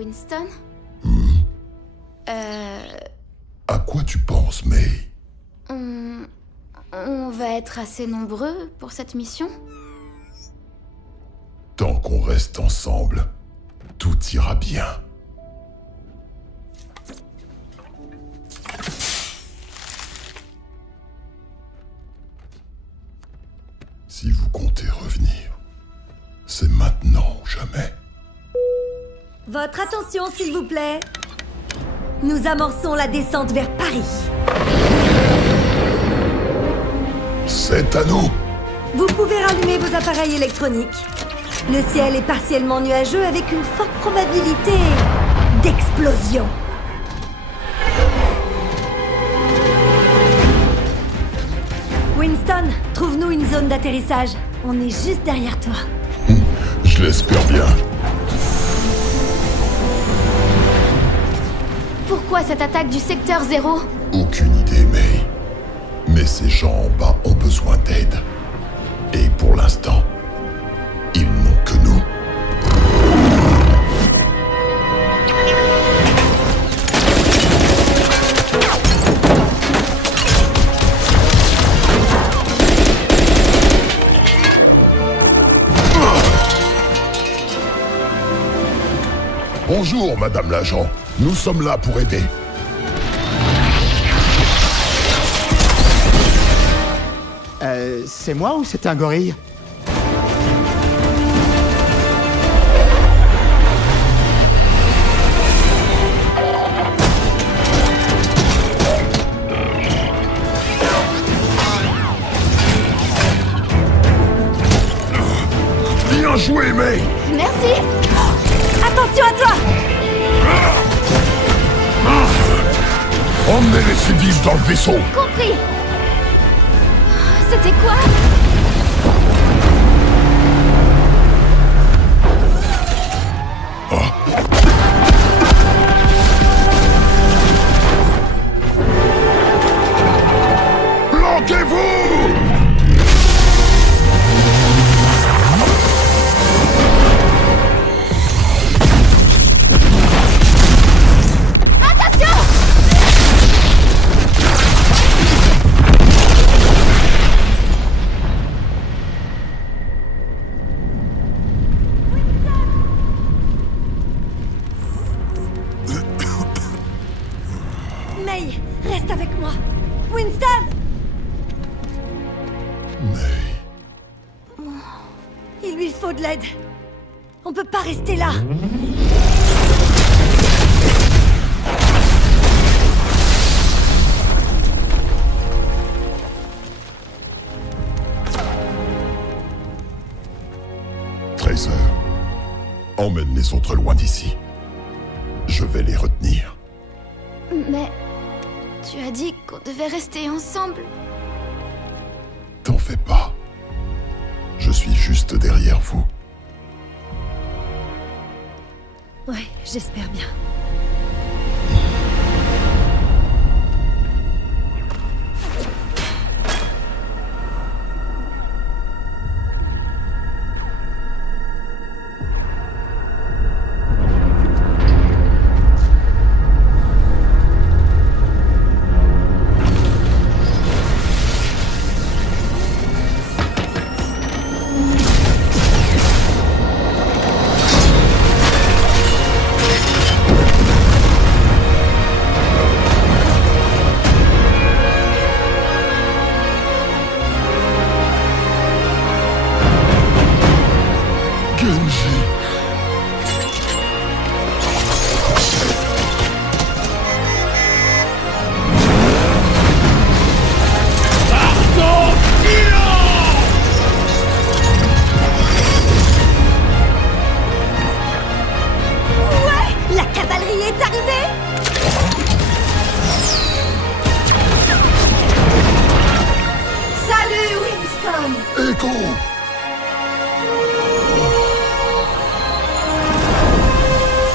Winston? À quoi tu penses, May? On va être assez nombreux pour cette mission? Tant qu'on reste ensemble, tout ira bien. Si vous comptez revenir, c'est maintenant ou jamais. Votre attention, s'il vous plaît. Nous amorçons la descente vers Paris. C'est à nous! Vous pouvez rallumer vos appareils électroniques. Le ciel est partiellement nuageux avec une forte probabilité d'explosion. Winston, trouve-nous une zone d'atterrissage. On est juste derrière toi. Je l'espère bien. Pourquoi cette attaque du secteur 0? Aucune idée, May. Mais ces gens en bas ont besoin d'aide. Et pour l'instant, ils n'ont que nous. Bonjour, Madame l'agent. Nous sommes là pour aider. C'est moi ou c'est un gorille? Bien joué, May! Merci! Attention à toi! Emmenez les civils dans le vaisseau! Compris! C'était quoi? Planquez-vous! May, reste avec moi. Winston! May... Il lui faut de l'aide. On peut pas rester là. Tracer, emmène les autres loin d'ici. Je vais les retenir. Mais... tu as dit qu'on devait rester ensemble. T'en fais pas. Je suis juste derrière vous. Ouais, j'espère bien. Genji. Ouais, la cavalerie est arrivée. Salut, Winston. Echo!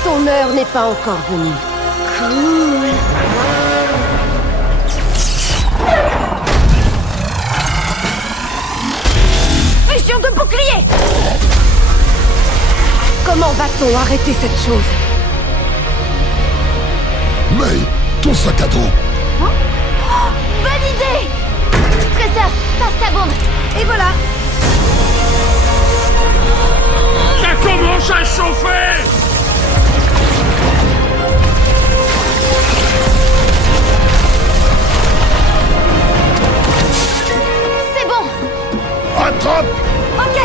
Ton heure n'est pas encore venue. Cool. Fusion de bouclier. Comment va-t-on arrêter cette chose? May, ton sac à dos. Bonne idée! Tresseur, passe ta bombe! Et voilà. Ça commence à chauffer! C'est bon! Attrape! Ok.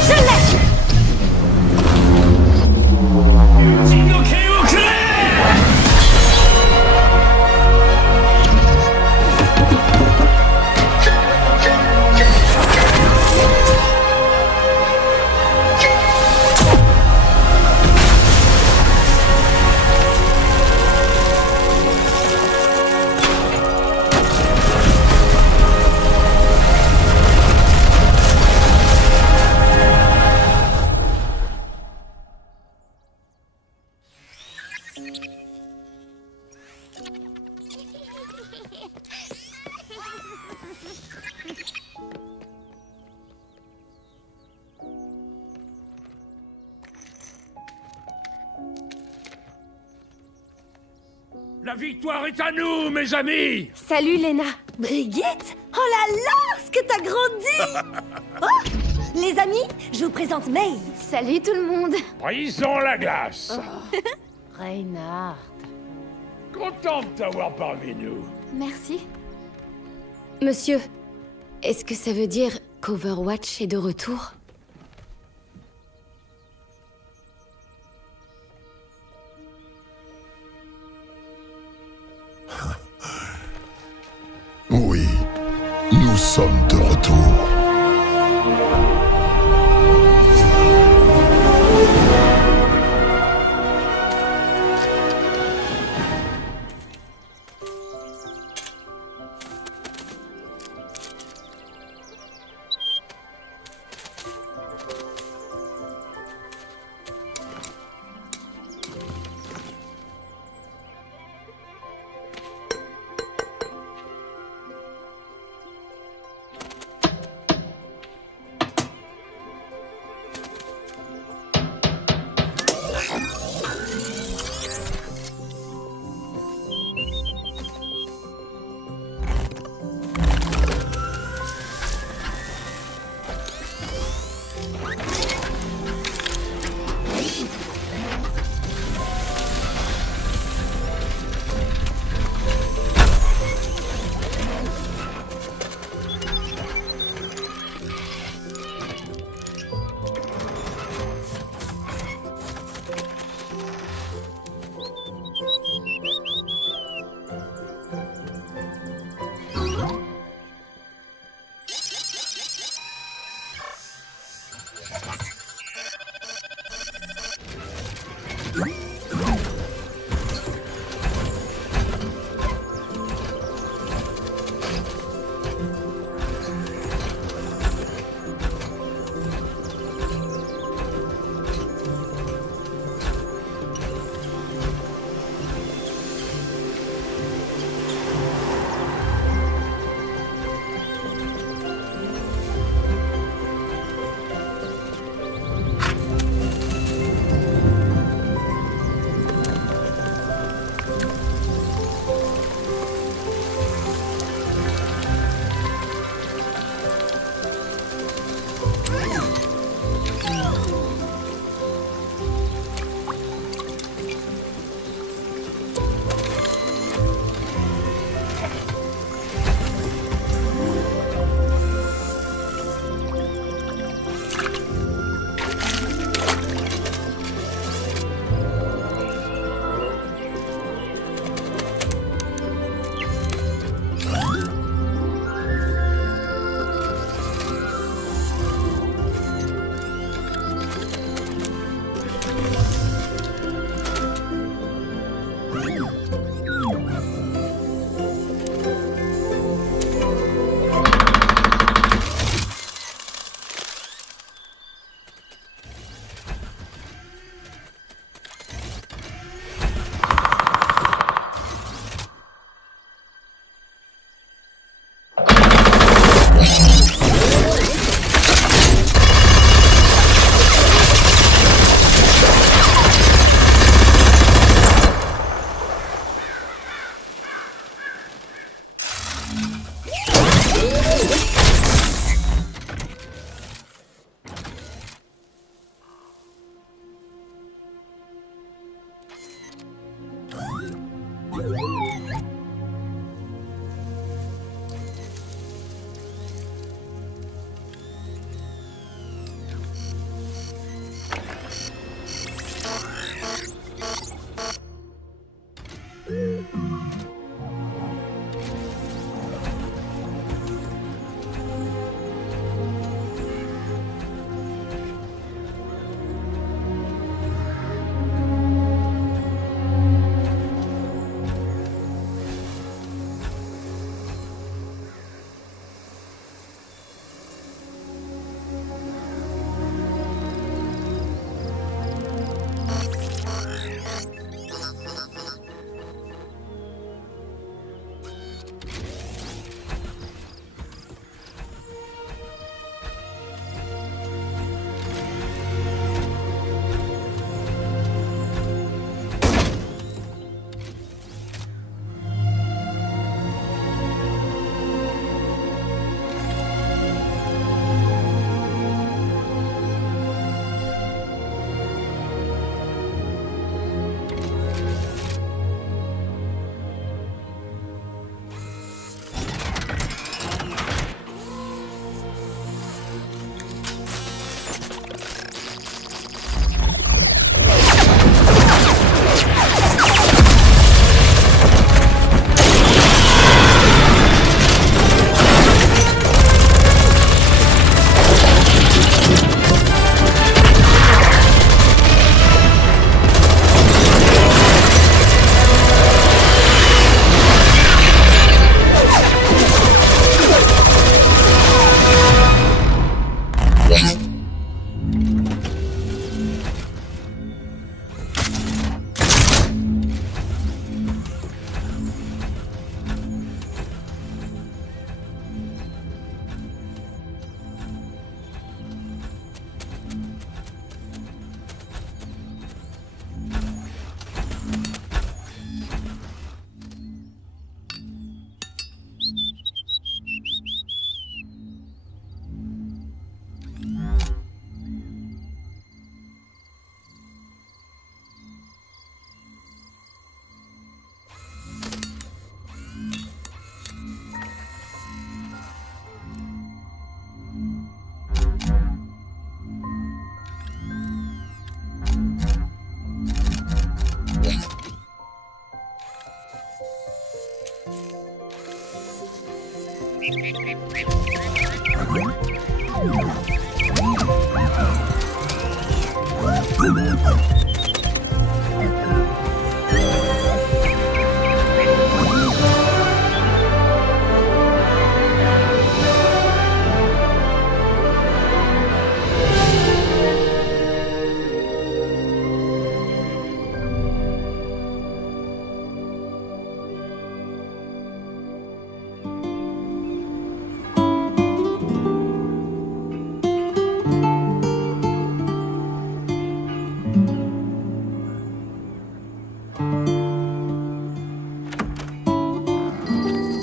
Je l'ai. La victoire est à nous, mes amis! Salut, Lena. Brigitte? Oh là là, ce que t'as grandi! Oh, les amis, je vous présente May. Salut tout le monde. Brisons la glace! Reinhard. Content de t'avoir parmi nous. Merci. Monsieur, est-ce que ça veut dire qu'Overwatch est de retour? Oui, nous sommes de retour.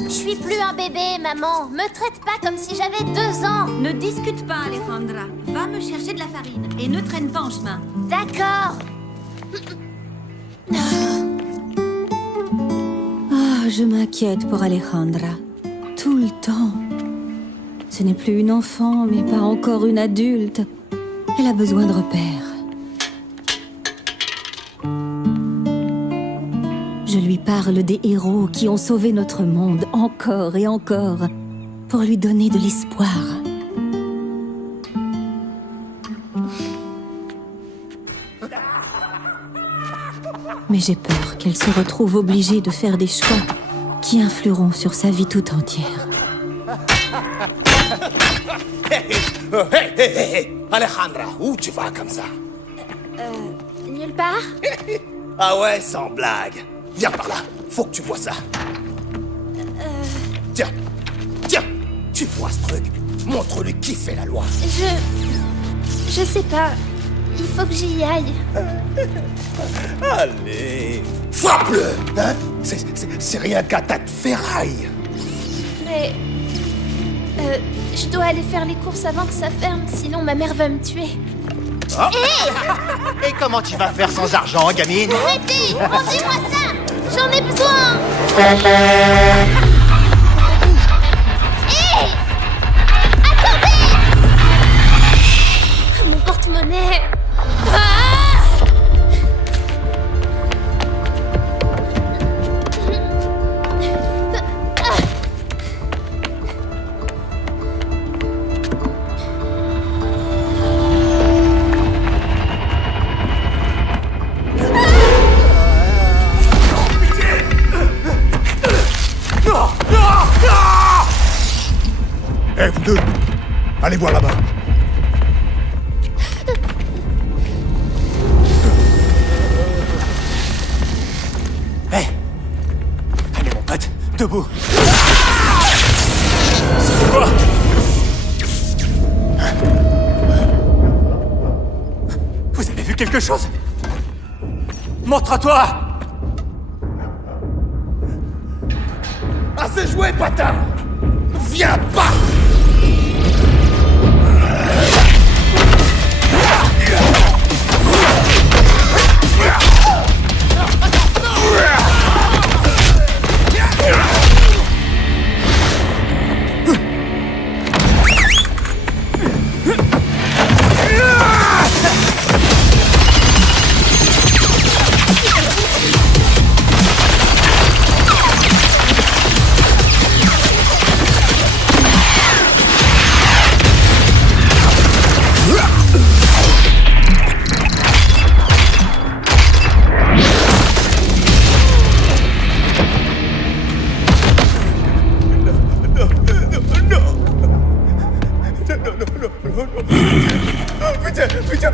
Je suis plus un bébé, maman. Me traite pas comme si j'avais 2 ans. Ne discute pas, Alejandra. Va me chercher de la farine et ne traîne pas en chemin. D'accord. Ah, je m'inquiète pour Alejandra. Tout le temps. Ce n'est plus une enfant, mais pas encore une adulte. Elle a besoin de repères. Je lui parle des héros qui ont sauvé notre monde encore et encore, pour lui donner de l'espoir. Mais j'ai peur qu'elle se retrouve obligée de faire des choix qui influeront sur sa vie tout entière. Hé, Alejandra, où tu vas comme ça? Nulle part. Ah ouais, sans blague. Viens par là, faut que tu vois ça. Tiens, tu vois ce truc? Montre-lui qui fait la loi. Je sais pas. Il faut que j'y aille. Allez, frappe-le, hein? C'est rien qu'à tas de ferraille. Mais... je dois aller faire les courses avant que ça ferme, sinon ma mère va me tuer. Oh. Et comment tu vas faire sans argent, gamine? Arrêtez! Rendez-moi ça! J'en ai besoin! Hé! Attendez! Mon porte-monnaie! Eh, vous deux, allez voir là-bas. Hé! Allez, mon pote, debout! C'est quoi? Vous avez vu quelque chose? Montre-toi! Assez joué, patin! Viens pas!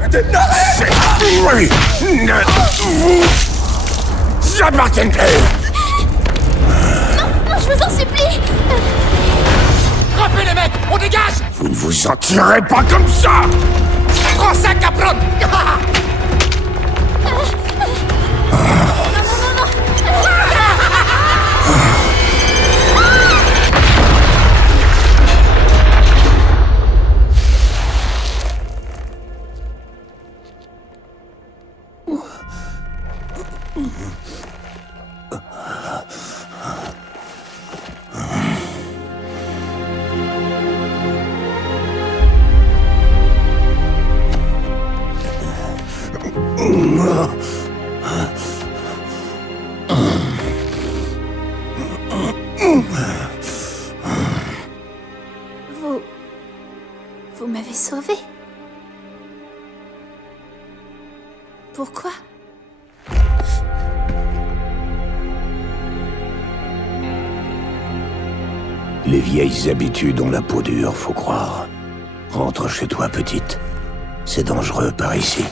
Putain, non! Oui! Vous j'appartiens plus! Non, je vous en supplie! Frappez les mecs! On dégage! Vous ne vous en tirez pas comme ça! Prends ça, capron! Vous m'avez sauvée. Pourquoi? Les vieilles habitudes ont la peau dure, faut croire. Rentre chez toi, petite. C'est dangereux par ici.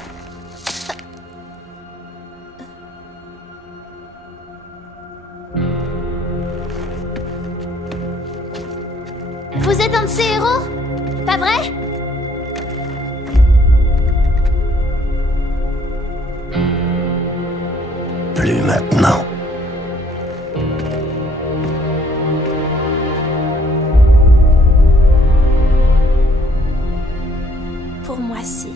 Vous êtes un de ces héros? Pas vrai? Plus maintenant. Pour moi, si.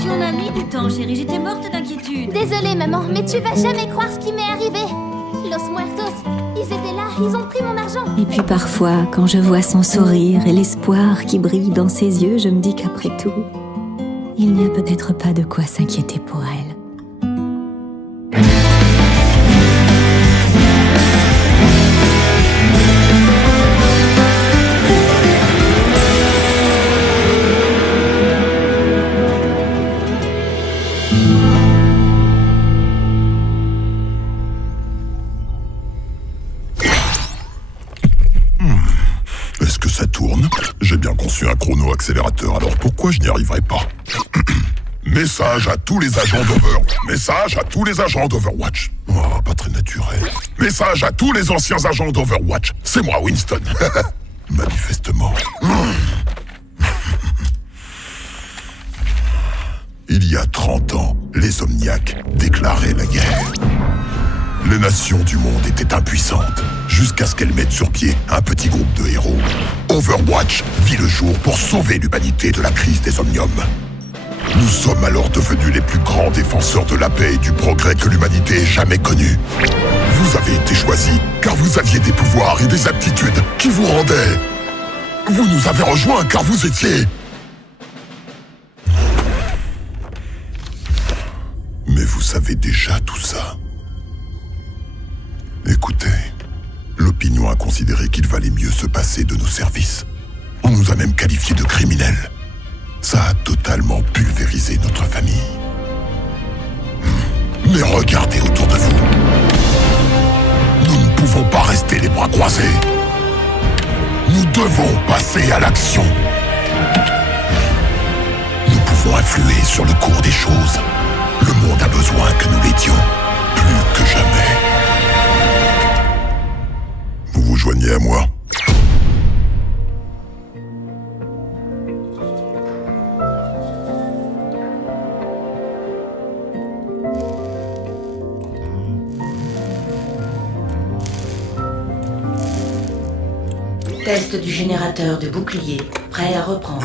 Tu en as mis du temps, chérie. J'étais morte d'inquiétude. Désolée, maman, mais tu vas jamais croire ce qui m'est arrivé. Los Muertos, ils étaient là, ils ont pris mon argent. Et puis parfois, quand je vois son sourire et l'espoir qui brille dans ses yeux, je me dis qu'après tout, il n'y a peut-être pas de quoi s'inquiéter pour elle. Est-ce que ça tourne? J'ai bien conçu un chrono-accélérateur, alors pourquoi je n'y arriverai pas? Message à tous les agents Message à tous les agents d'Overwatch. Oh, pas très naturel. Message à tous les anciens agents d'Overwatch. C'est moi, Winston. Manifestement. Il y a 30 ans, les Omniacs déclaraient la guerre. Les nations du monde étaient impuissantes, jusqu'à ce qu'elles mettent sur pied un petit groupe de héros. Overwatch vit le jour pour sauver l'humanité de la crise des Omniums. Nous sommes alors devenus les plus grands défenseurs de la paix et du progrès que l'humanité ait jamais connus. Vous avez été choisis car vous aviez des pouvoirs et des aptitudes qui vous rendaient. Vous nous avez rejoints car vous étiez... Mais vous savez déjà tout ça. Écoutez, l'opinion a considéré qu'il valait mieux se passer de nos services. On nous a même qualifiés de criminels. Ça a totalement pulvérisé notre famille. Mais regardez autour de vous. Nous ne pouvons pas rester les bras croisés. Nous devons passer à l'action. Nous pouvons influer sur le cours des choses. Le monde a besoin que nous l'aidions, plus que jamais. Vous vous joignez à moi? Test du générateur de bouclier, prêt à reprendre.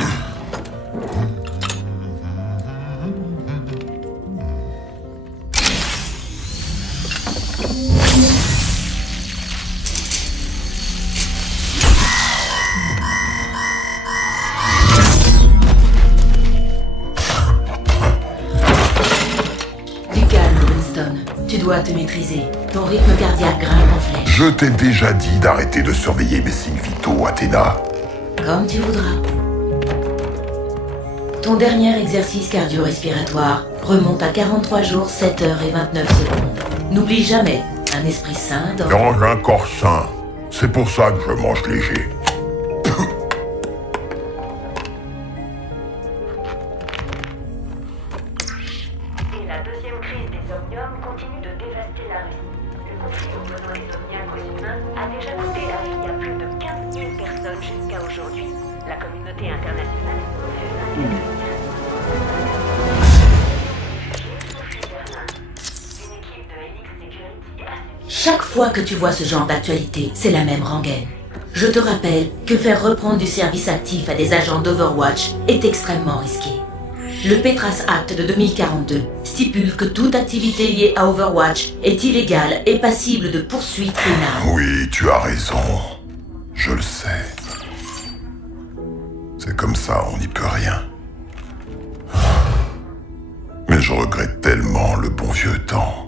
Du calme, Winston. Tu dois te maîtriser. Ton rythme cardiaque grimpe en flèche. Je t'ai déjà dit d'arrêter de surveiller mes signes vitaux, Athéna. Comme tu voudras. Ton dernier exercice cardio-respiratoire remonte à 43 jours, 7 heures et 29 secondes. N'oublie jamais, un esprit sain dort. Dans un corps sain. C'est pour ça que je mange léger. Et la deuxième crise des Omniums continue de dévaster la Russie. Le conflit opposant les Omniacs aux humains a déjà coûté la vie à plus de 15 000 personnes jusqu'à aujourd'hui. La communauté internationale refuse d'intervenir. Une équipe de Helix Security a... Chaque fois que tu vois ce genre d'actualité, c'est la même rengaine. Je te rappelle que faire reprendre du service actif à des agents d'Overwatch est extrêmement risqué. Le Petras Act de 2042 stipule que toute activité liée à Overwatch est illégale et passible de poursuites pénales. Oui, tu as raison. Je le sais. C'est comme ça, on n'y peut rien. Mais je regrette tellement le bon vieux temps.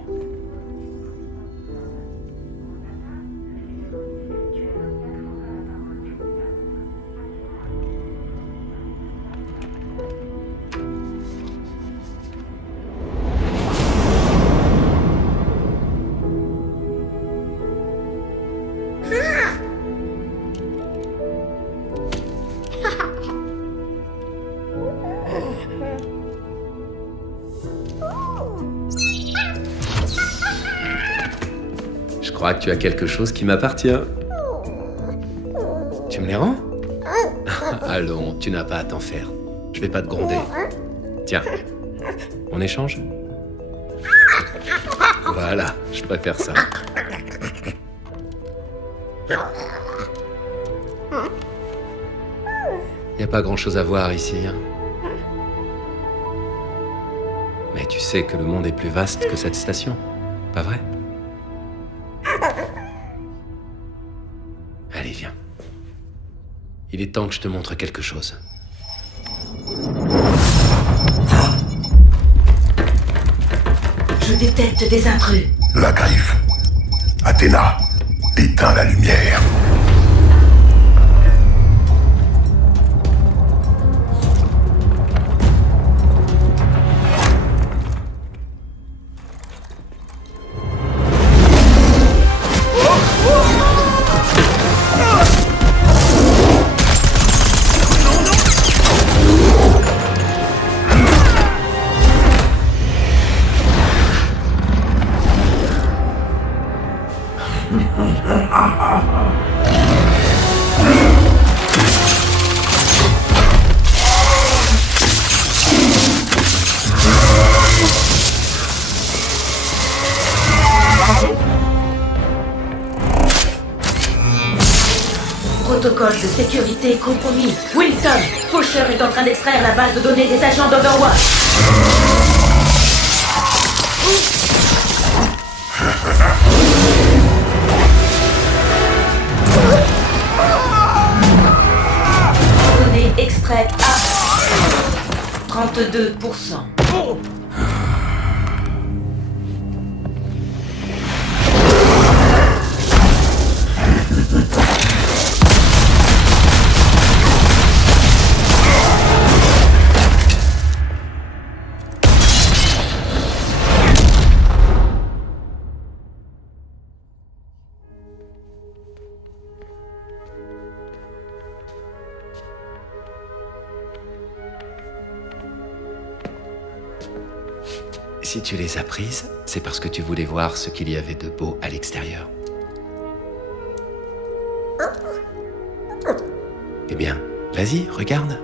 Je crois que tu as quelque chose qui m'appartient. Tu me les rends? Allons, tu n'as pas à t'en faire. Je vais pas te gronder. Tiens, on échange? Voilà, je préfère ça. Y a pas grand-chose à voir ici, hein. Mais tu sais que le monde est plus vaste que cette station, pas vrai? Allez, viens. Il est temps que je te montre quelque chose. Je détecte des intrus. La griffe. Athéna, éteins la lumière. Protocole de sécurité compromis. Winston, Faucheur est en train d'extraire la base de données des agents d'Overwatch. Données extraites à 32%. Si tu les as prises, c'est parce que tu voulais voir ce qu'il y avait de beau à l'extérieur. Eh bien, vas-y, regarde.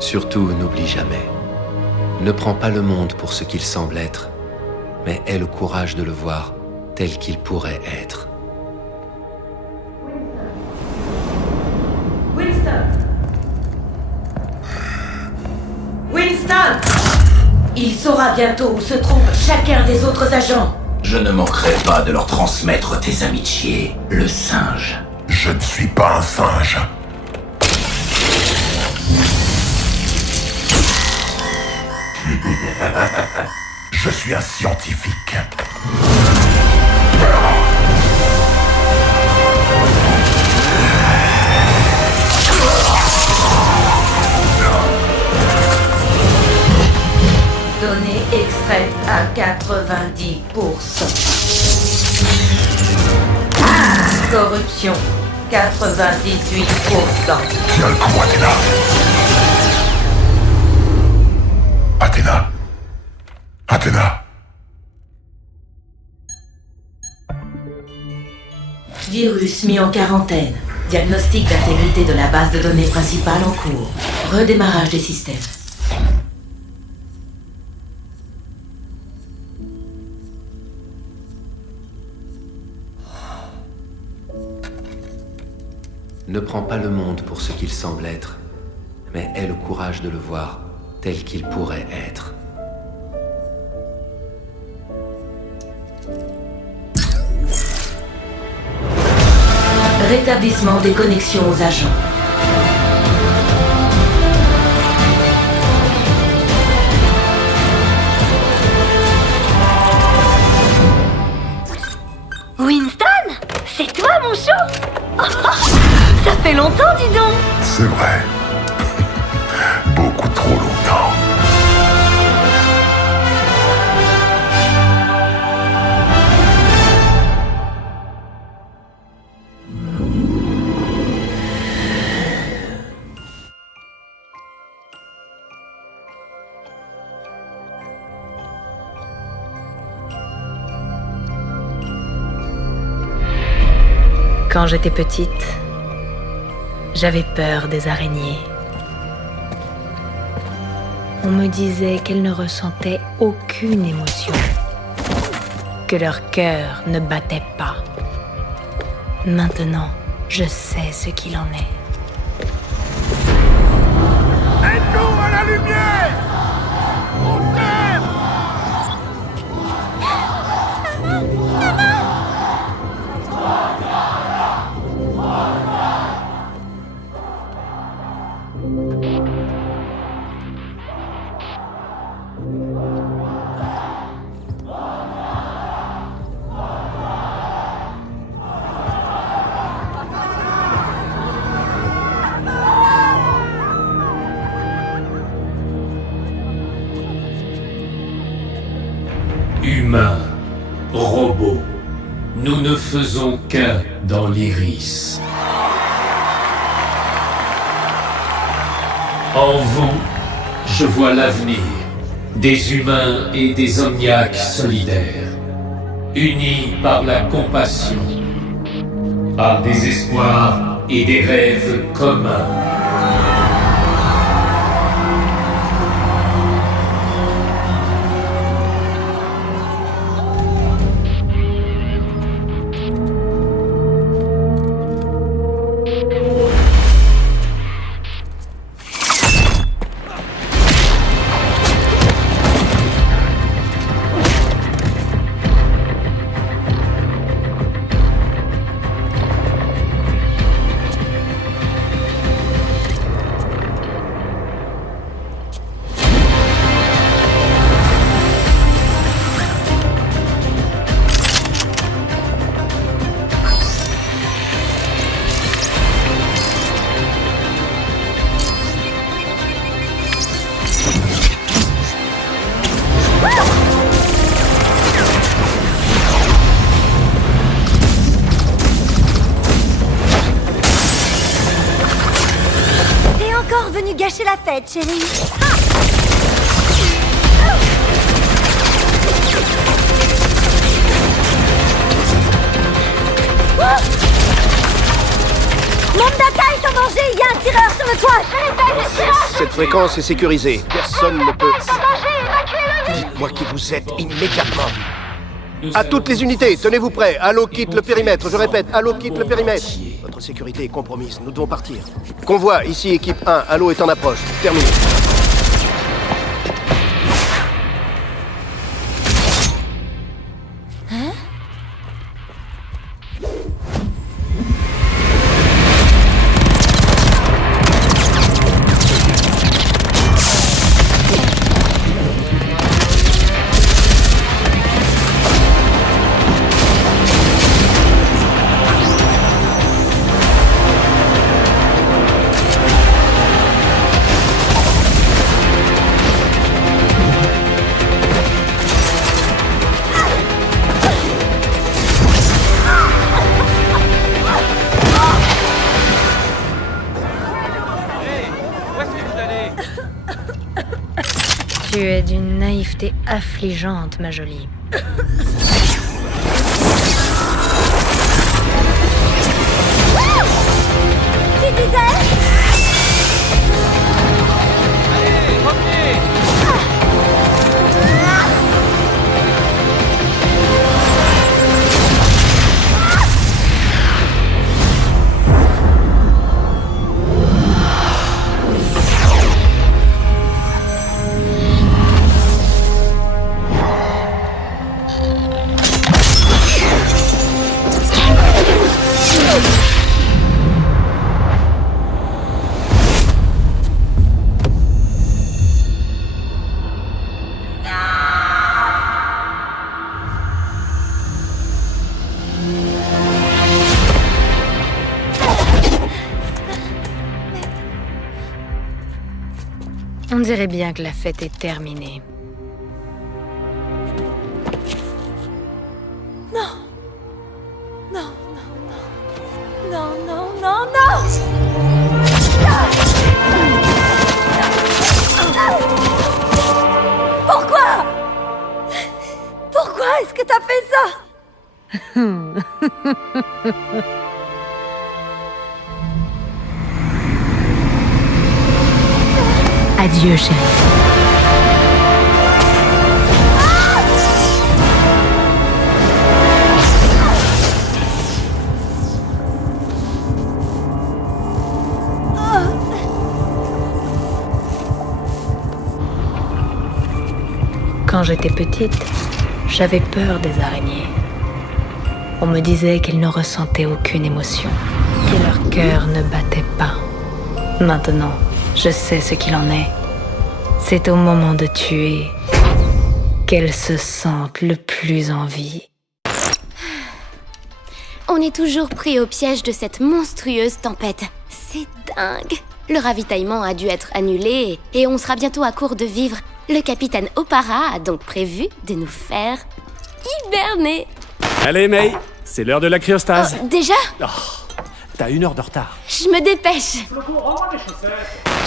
Surtout, n'oublie jamais. Ne prends pas le monde pour ce qu'il semble être, mais aie le courage de le voir tel qu'il pourrait être. Winston! Winston! Il saura bientôt où se trouve chacun des autres agents. Je ne manquerai pas de leur transmettre tes amitiés, le singe. Je ne suis pas un singe. Je suis un scientifique. Données extraites à 90%. Corruption, 98%. Tiens le coup, Athéna. Athéna. Athéna. Virus mis en quarantaine. Diagnostic d'intégrité de la base de données principale en cours. Redémarrage des systèmes. Ne prends pas le monde pour ce qu'il semble être, mais aie le courage de le voir tel qu'il pourrait être. Rétablissement des connexions aux agents. Winston? C'est toi, mon chou? Ça fait longtemps, dis donc. C'est vrai. Beaucoup trop longtemps. Quand j'étais petite, j'avais peur des araignées. On me disait qu'elles ne ressentaient aucune émotion, que leur cœur ne battait pas. Maintenant, je sais ce qu'il en est. Aide-nous à la lumière! On t'aime! Humains, robots, nous ne faisons qu'un dans l'Iris. En vous, je vois l'avenir des humains et des omniaques solidaires, unis par la compassion, par des espoirs et des rêves communs. Venu gâcher la fête, chérie. Mon data est en danger. Il y a un tireur sur le toit. Cette fréquence est sécurisée. Personne ne peut... Dites-moi qui vous êtes immédiatement. À toutes les unités, tenez-vous prêts. Halo quitte le périmètre. Je répète, Halo quitte le périmètre. Votre sécurité est compromise. Nous devons partir. Convoi, ici équipe 1. Halo est en approche. Terminé. Tu es d'une naïveté affligeante, ma jolie. Tu disais? Allez, revenez! On dirait bien que la fête est terminée. Non. Non, non, non. Non, non, non, non. Pourquoi? Pourquoi est-ce que t'as fait ça? Adieu, chérie. Quand j'étais petite, j'avais peur des araignées. On me disait qu'elles ne ressentaient aucune émotion, que leur cœur ne battait pas. Maintenant, je sais ce qu'il en est. C'est au moment de tuer qu'elles se sentent le plus en vie. On est toujours pris au piège de cette monstrueuse tempête. C'est dingue. Le ravitaillement a dû être annulé et on sera bientôt à court de vivres. Le capitaine Opara a donc prévu de nous faire hiberner. Allez, May, c'est l'heure de la cryostase. Oh, déjà? Oh, t'as 1 heure de retard. Je me dépêche.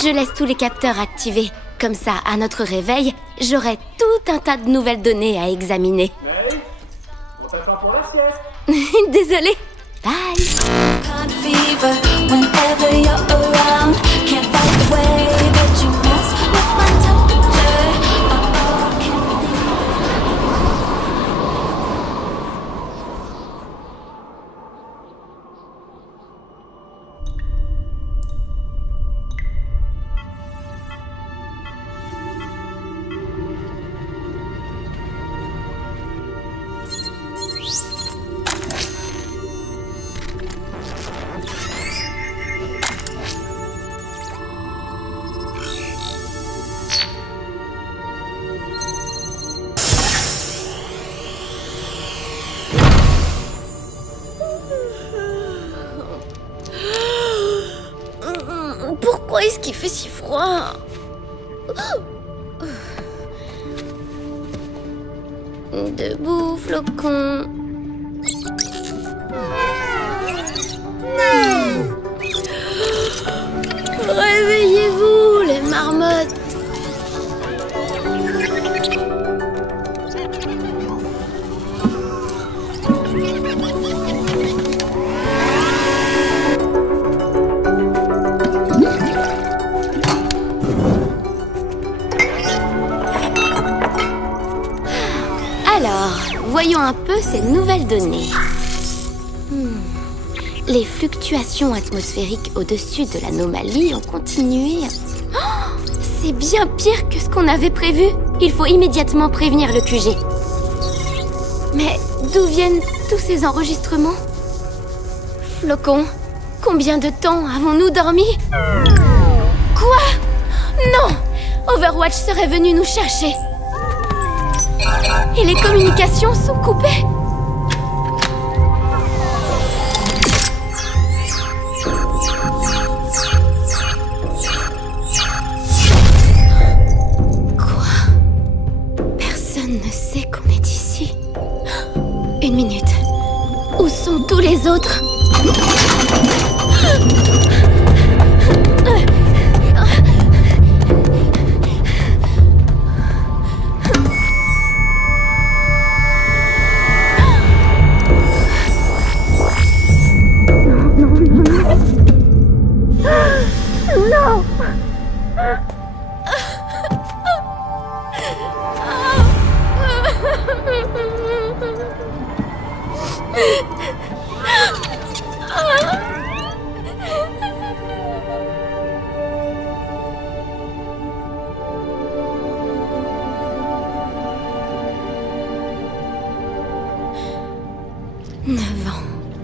Je laisse tous les capteurs activés. Comme ça, à notre réveil, j'aurai tout un tas de nouvelles données à examiner. May, on t'attend pour la sieste. Désolée. Bye. Pourquoi est-ce qu'il fait si froid? Debout, flocon. Réveillez-vous, les marmottes. Alors, voyons un peu ces nouvelles données. Les fluctuations atmosphériques au-dessus de l'anomalie ont continué. Oh, c'est bien pire que ce qu'on avait prévu. Il faut immédiatement prévenir le QG. Mais d'où viennent tous ces enregistrements? Flocon, combien de temps avons-nous dormi? Quoi? Non! Overwatch serait venu nous chercher. Et les communications sont coupées. Quoi? Personne ne sait qu'on est ici. 1 minute. Où sont tous les autres? Non!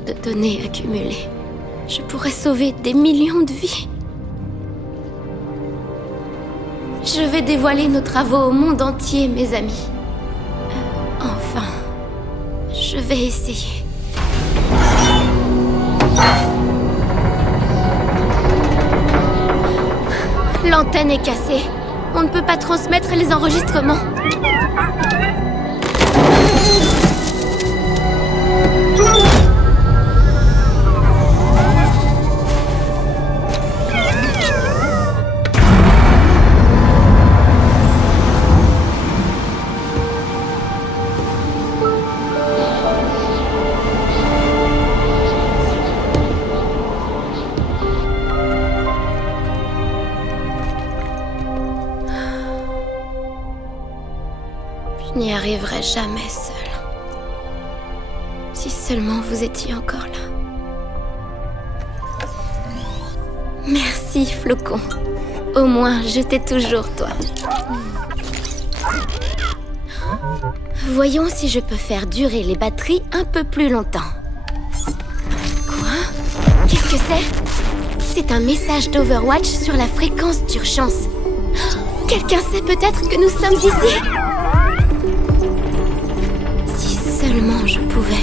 De données accumulées. Je pourrais sauver des millions de vies. Je vais dévoiler nos travaux au monde entier, mes amis. Enfin, je vais essayer. L'antenne est cassée. On ne peut pas transmettre les enregistrements. Je n'y arriverai jamais seule. Si seulement vous étiez encore là. Merci, Flocon. Au moins, je t'ai toujours, toi. Voyons si je peux faire durer les batteries un peu plus longtemps. Quoi? Qu'est-ce que c'est? C'est un message d'Overwatch sur la fréquence d'urgence. Quelqu'un sait peut-être que nous sommes ici? Si seulement je pouvais...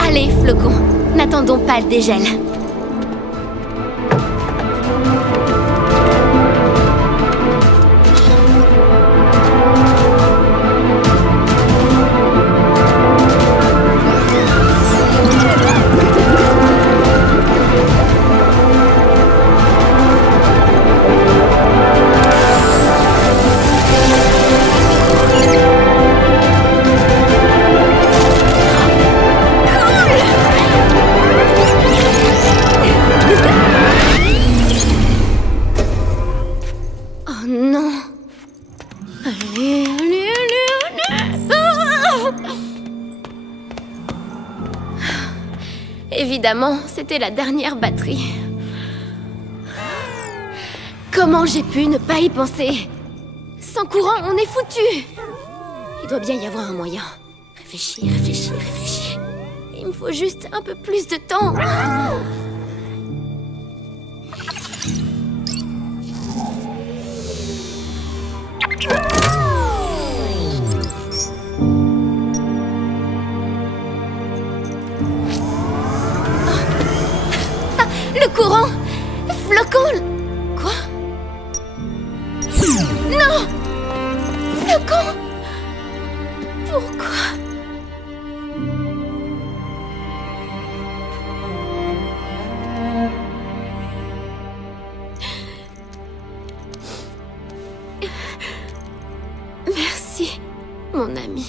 Allez, Flocon, n'attendons pas le dégel. Évidemment, c'était la dernière batterie. Comment j'ai pu ne pas y penser? Sans courant, on est foutus. Il doit bien y avoir un moyen. Réfléchis, réfléchis, réfléchis. Il me faut juste un peu plus de temps. Le courant! Flocon! Quoi? Non! Flocon! Pourquoi? Merci, mon ami.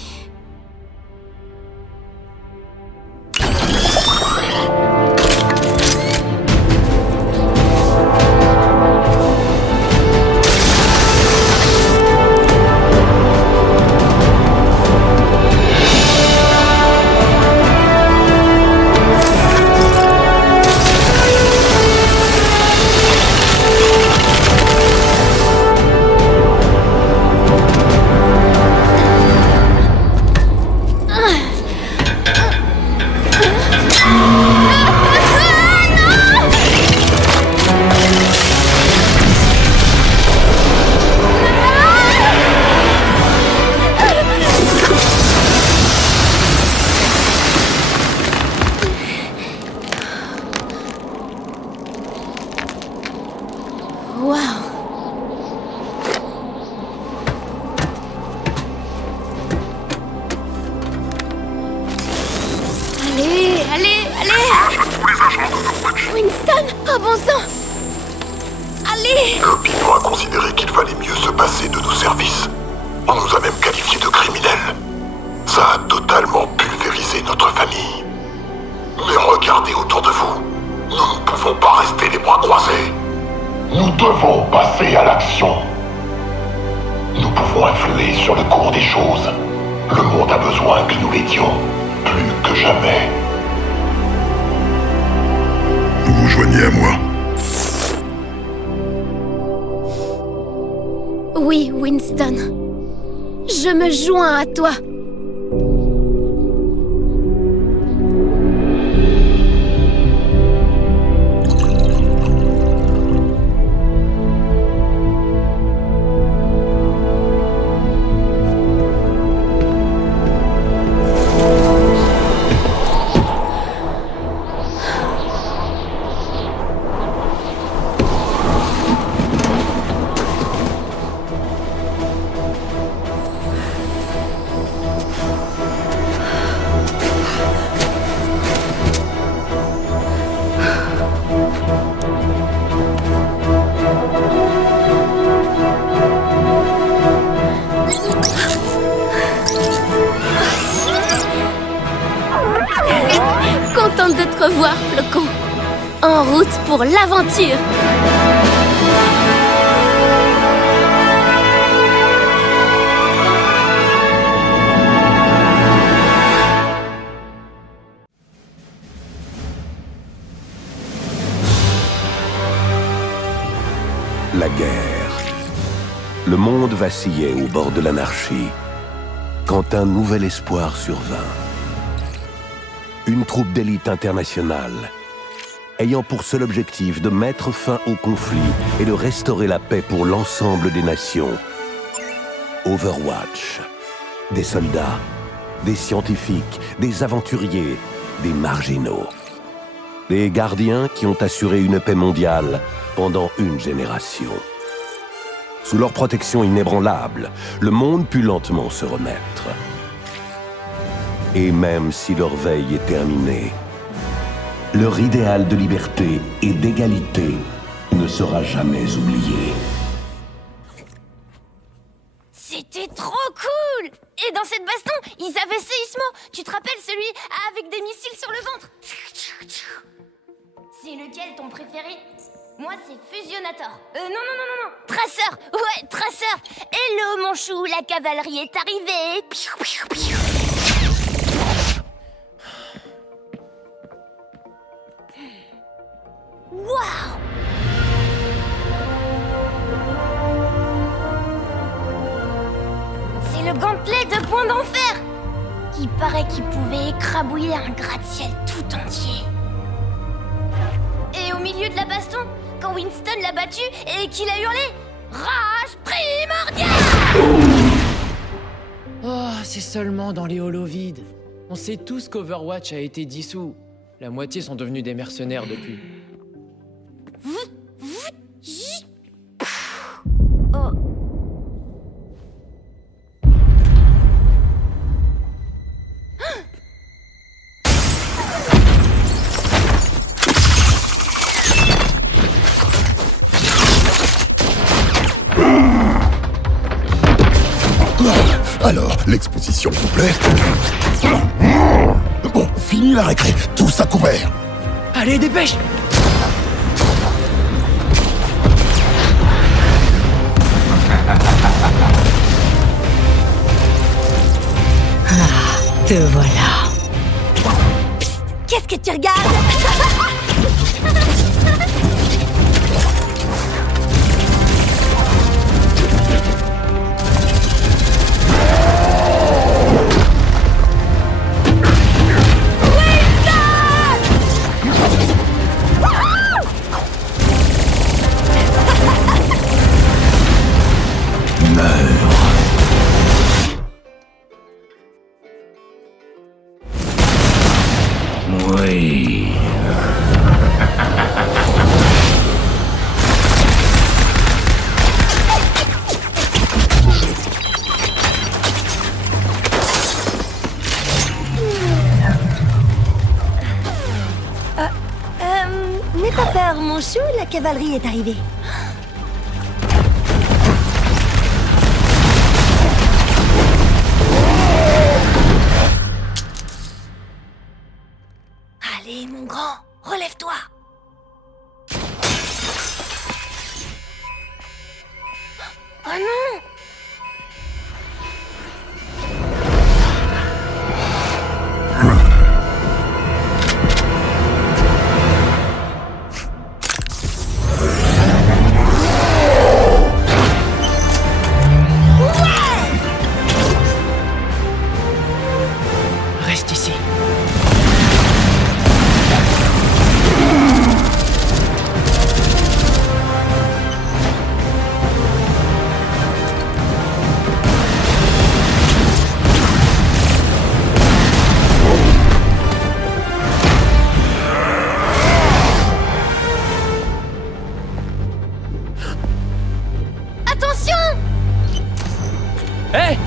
Winston, oh bon sang! Allez! L'opinion a considéré qu'il fallait mieux se passer de nos services. On nous a même qualifiés de criminels. Ça a totalement pulvérisé notre famille. Mais regardez autour de vous. Nous ne pouvons pas rester les bras croisés. Nous devons passer à l'action. Nous pouvons influer sur le cours des choses. Le monde a besoin que nous l'aidions, plus que jamais. Vous vous joignez à moi? Oui, Winston. Je me joins à toi. route pour l'aventure. La guerre. Le monde vacillait au bord de l'anarchie quand un nouvel espoir survint. Une troupe d'élite internationale ayant pour seul objectif de mettre fin au conflit et de restaurer la paix pour l'ensemble des nations. Overwatch. Des soldats, des scientifiques, des aventuriers, des marginaux. Des gardiens qui ont assuré une paix mondiale pendant une génération. Sous leur protection inébranlable, le monde put lentement se remettre. Et même si leur veille est terminée, leur idéal de liberté et d'égalité ne sera jamais oublié. C'était trop cool! Et dans cette baston, ils avaient Séismo. Tu te rappelles celui avec des missiles sur le ventre? C'est lequel ton préféré? Moi, c'est Fusionnator. Non. Traceur. Ouais, Traceur. Hello, mon chou, la cavalerie est arrivée. Waouh! C'est le gantelet de Point d'Enfer. Il paraît qu'il pouvait écrabouiller un gratte-ciel tout entier. Et au milieu de la baston, quand Winston l'a battu et qu'il a hurlé « Rage primordiale !» Oh, c'est seulement dans les holos vides. On sait tous qu'Overwatch a été dissous. La moitié sont devenus des mercenaires depuis. Oh. Alors, l'exposition vous plaît? Bon, fini la récré, tous à couvert. Allez, dépêche! Te voilà. Psst, qu'est-ce que tu regardes? Oui. N'aie pas peur, mon chou, la cavalerie est arrivée. Allez, mon grand, relève-toi. Oh non! Reste ici. Attention! Hé!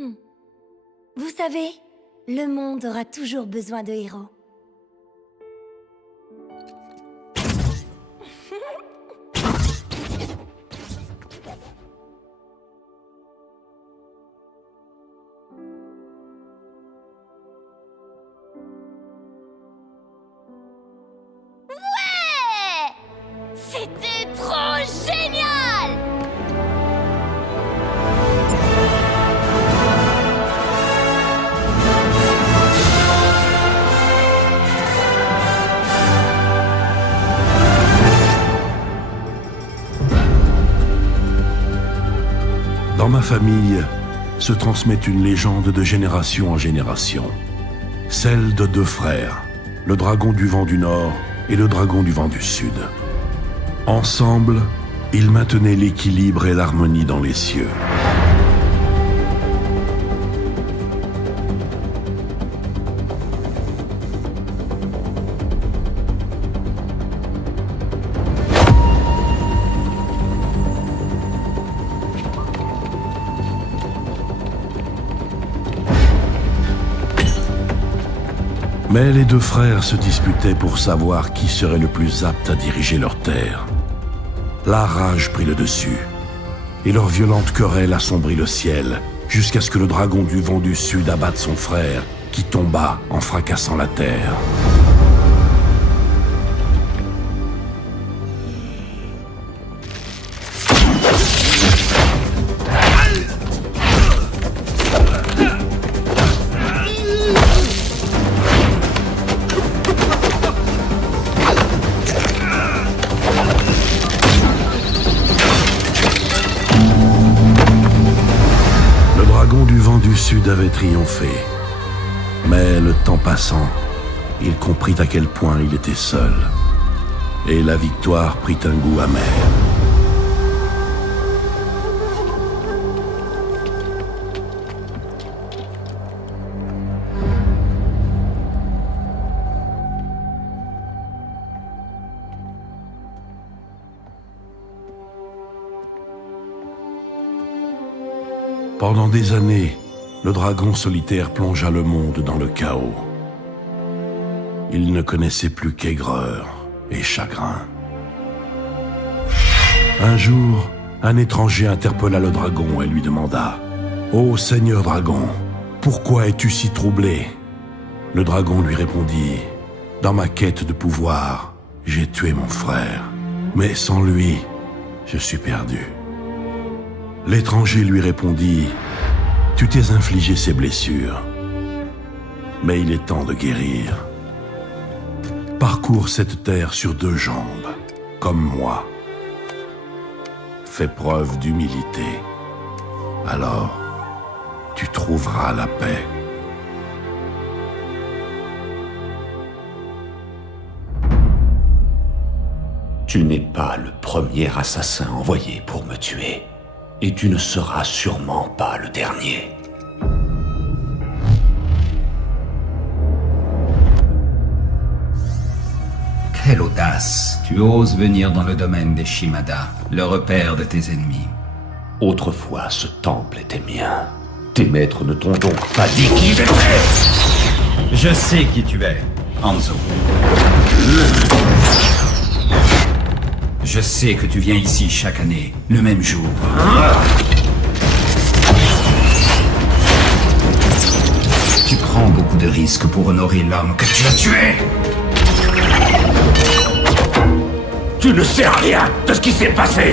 Vous savez, le monde aura toujours besoin de héros. Ouais! C'était trop génial! Dans ma famille se transmet une légende de génération en génération. Celle de deux frères, le dragon du vent du Nord et le dragon du vent du Sud. Ensemble, ils maintenaient l'équilibre et l'harmonie dans les cieux. Mais les deux frères se disputaient pour savoir qui serait le plus apte à diriger leur terre. La rage prit le dessus, et leur violente querelle assombrit le ciel, jusqu'à ce que le dragon du vent du Sud abatte son frère, qui tomba en fracassant la terre. Sud avait triomphé. Mais le temps passant, il comprit à quel point il était seul. Et la victoire prit un goût amer. Pendant des années, le dragon solitaire plongea le monde dans le chaos. Il ne connaissait plus qu'aigreur et chagrin. Un jour, un étranger interpella le dragon et lui demanda « Ô Seigneur dragon, pourquoi es-tu si troublé ?» Le dragon lui répondit « Dans ma quête de pouvoir, j'ai tué mon frère, mais sans lui, je suis perdu. » L'étranger lui répondit « Tu t'es infligé ces blessures, mais il est temps de guérir. Parcours cette terre sur deux jambes, comme moi. Fais preuve d'humilité, alors tu trouveras la paix. » Tu n'es pas le premier assassin envoyé pour me tuer. Et tu ne seras sûrement pas le dernier. Quelle audace! Tu oses venir dans le domaine des Shimada, le repère de tes ennemis. Autrefois, ce temple était mien. Tes maîtres ne t'ont donc pas dit qui j'étais! Je sais qui tu es, Hanzo. Je sais que tu viens ici chaque année, le même jour. Tu prends beaucoup de risques pour honorer l'homme que tu as tué. Tu ne sais rien de ce qui s'est passé!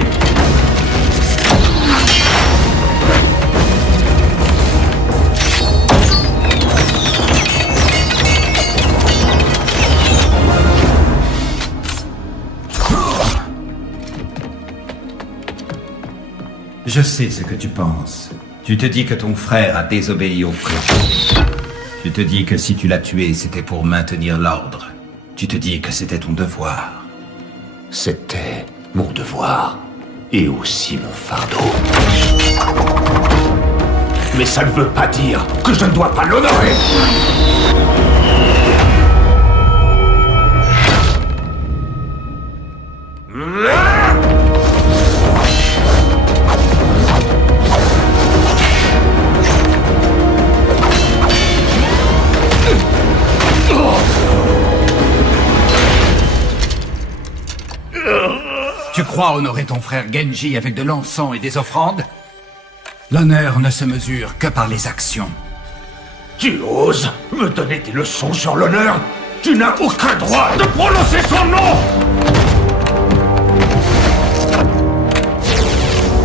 Je sais ce que tu penses. Tu te dis que ton frère a désobéi au clan. Tu te dis que si tu l'as tué, c'était pour maintenir l'ordre. Tu te dis que c'était ton devoir. C'était mon devoir. Et aussi mon fardeau. Mais ça ne veut pas dire que je ne dois pas l'honorer! Tu crois honorer ton frère Genji avec de l'encens et des offrandes? L'honneur ne se mesure que par les actions. Tu oses me donner des leçons sur l'honneur? Tu n'as aucun droit de prononcer son nom!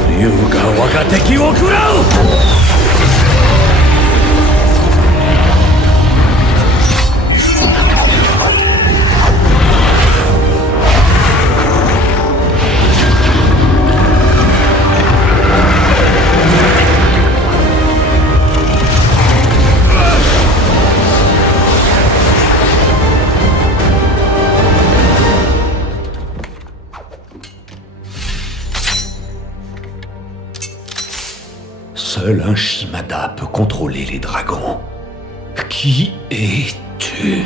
Ryuga Wagateki wo kurau! Seul un Shimada peut contrôler les dragons. Qui es-tu?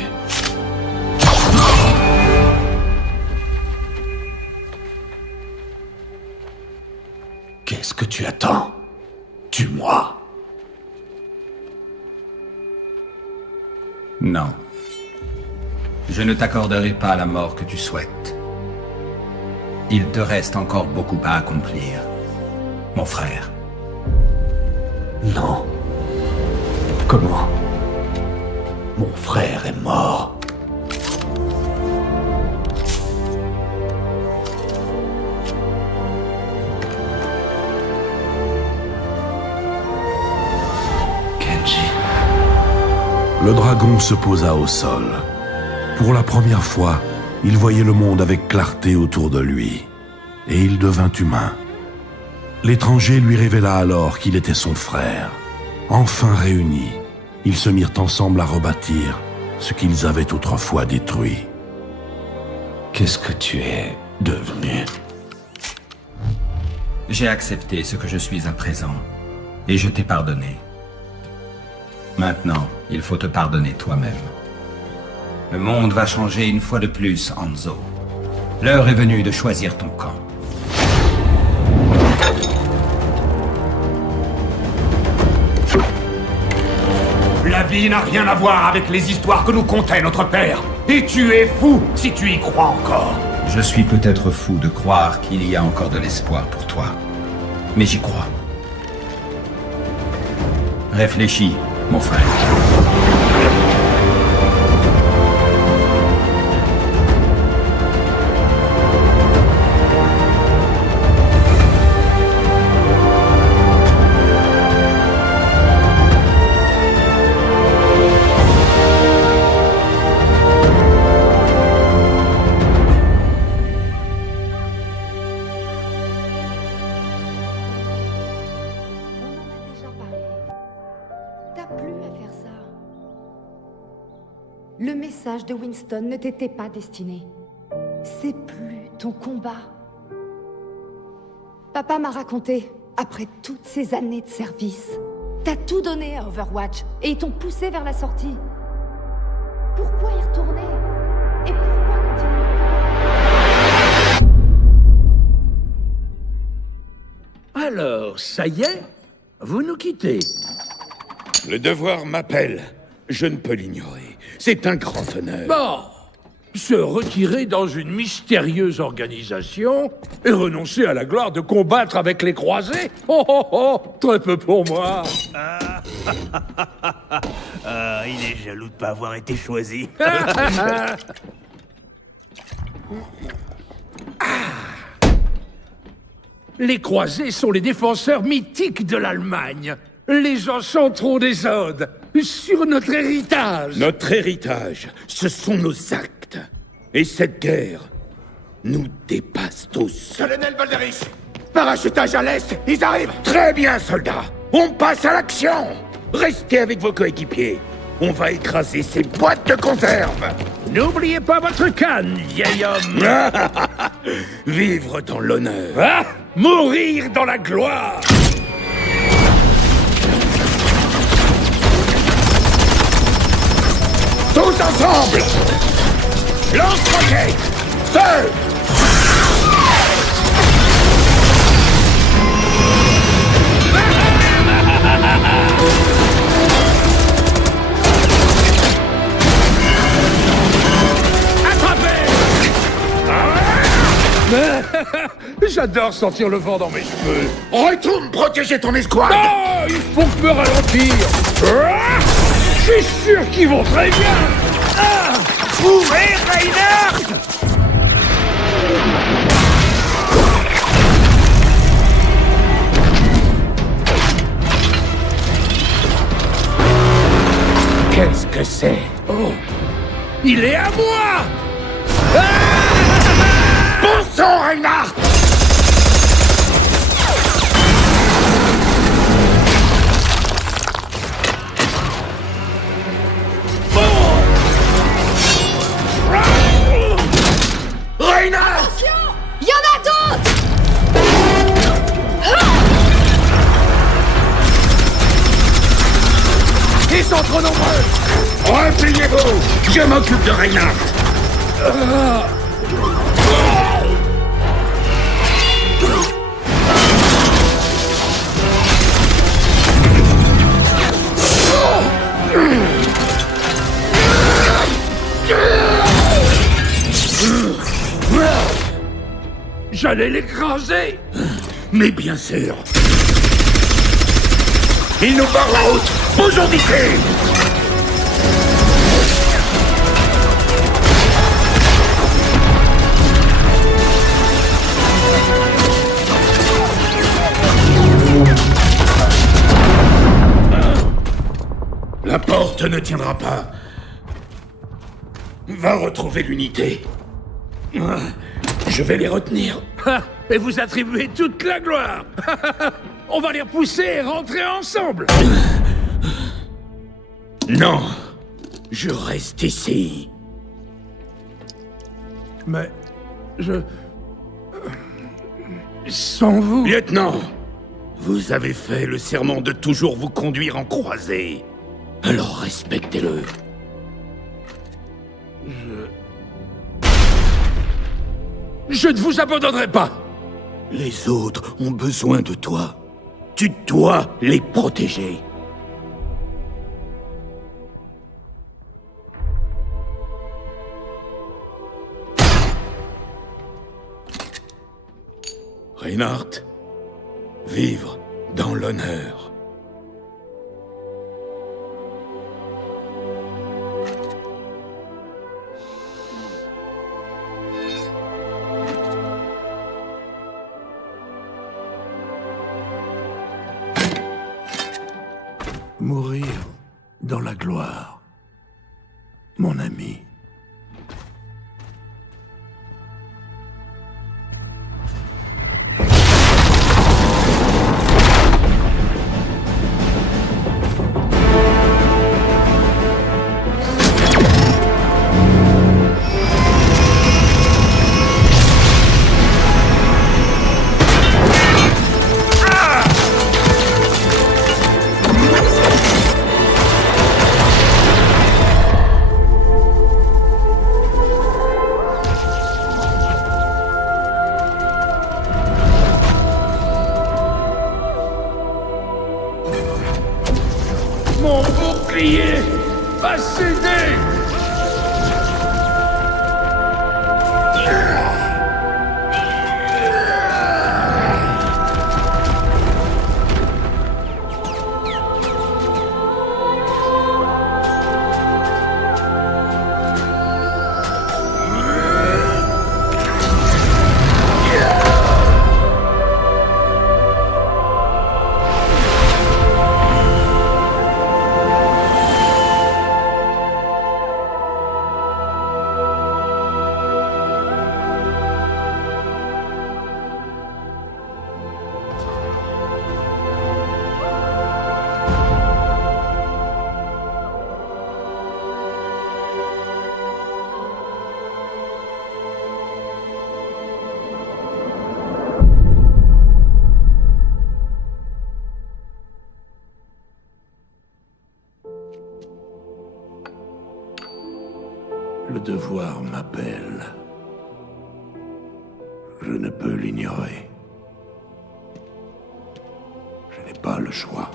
Qu'est-ce que tu attends? Tue-moi. Non. Je ne t'accorderai pas la mort que tu souhaites. Il te reste encore beaucoup à accomplir, mon frère. Non. Comment? Mon frère est mort. Genji. Le dragon se posa au sol. Pour la première fois, il voyait le monde avec clarté autour de lui. Et il devint humain. L'étranger lui révéla alors qu'il était son frère. Enfin réunis, ils se mirent ensemble à rebâtir ce qu'ils avaient autrefois détruit. Qu'est-ce que tu es devenu? J'ai accepté ce que je suis à présent, et je t'ai pardonné. Maintenant, il faut te pardonner toi-même. Le monde va changer une fois de plus, Hanzo. L'heure est venue de choisir ton camp. La vie n'a rien à voir avec les histoires que nous contait notre père. Et tu es fou si tu y crois encore. Je suis peut-être fou de croire qu'il y a encore de l'espoir pour toi. Mais j'y crois. Réfléchis, mon frère. Le message de Winston ne t'était pas destiné. C'est plus ton combat. Papa m'a raconté, après toutes ces années de service, t'as tout donné à Overwatch et ils t'ont poussé vers la sortie. Pourquoi y retourner? Et pourquoi continuer? Alors, ça y est? Vous nous quittez. Le devoir m'appelle. Je ne peux l'ignorer. C'est un grand honneur. Bon, se retirer dans une mystérieuse organisation et renoncer à la gloire de combattre avec les croisés? Oh oh oh, très peu pour moi. Il est jaloux de pas avoir été choisi. Les croisés sont les défenseurs mythiques de l'Allemagne. Les ancêtres des Odes sur notre héritage. Notre héritage, ce sont nos actes. Et cette guerre nous dépasse tous. Colonel Balderich! Parachutage à l'est, ils arrivent. Très bien, soldats. On passe à l'action. Restez avec vos coéquipiers. On va écraser ces boîtes de conserve. N'oubliez pas votre canne, vieil homme. Vivre dans l'honneur. Ah, mourir dans la gloire. Tous ensemble! Lance-roquette! Feu! Attrapez! J'adore sentir le vent dans mes cheveux. Retourne protéger ton escouade. Non, il faut que me ralentir. Ah, je suis sûr qu'ils vont très bien. Ouvrez, Reinhardt! Qu'est-ce que c'est? Oh, il est à moi! Bon sang, Reinhardt! Reinhardt! Il y en a d'autres! Ils sont trop nombreux! Repliez-vous! Je m'occupe de Reinhardt! J'allais l'écraser! Mais bien sûr! Il nous barre la route! Bougeons d'ici! La porte ne tiendra pas. Va retrouver l'unité. Je vais les retenir. Et vous attribuez toute la gloire! On va les repousser et rentrer ensemble! Non, je reste ici. Mais... Sans vous... Lieutenant, vous avez fait le serment de toujours vous conduire en croisée. Alors respectez-le. Je ne vous abandonnerai pas! Les autres ont besoin de toi. Tu dois les protéger. Reinhardt, vivre dans l'honneur. Mourir dans la gloire, mon ami. Mon bouclier a cédé! Le devoir m'appelle. Je ne peux l'ignorer. Je n'ai pas le choix.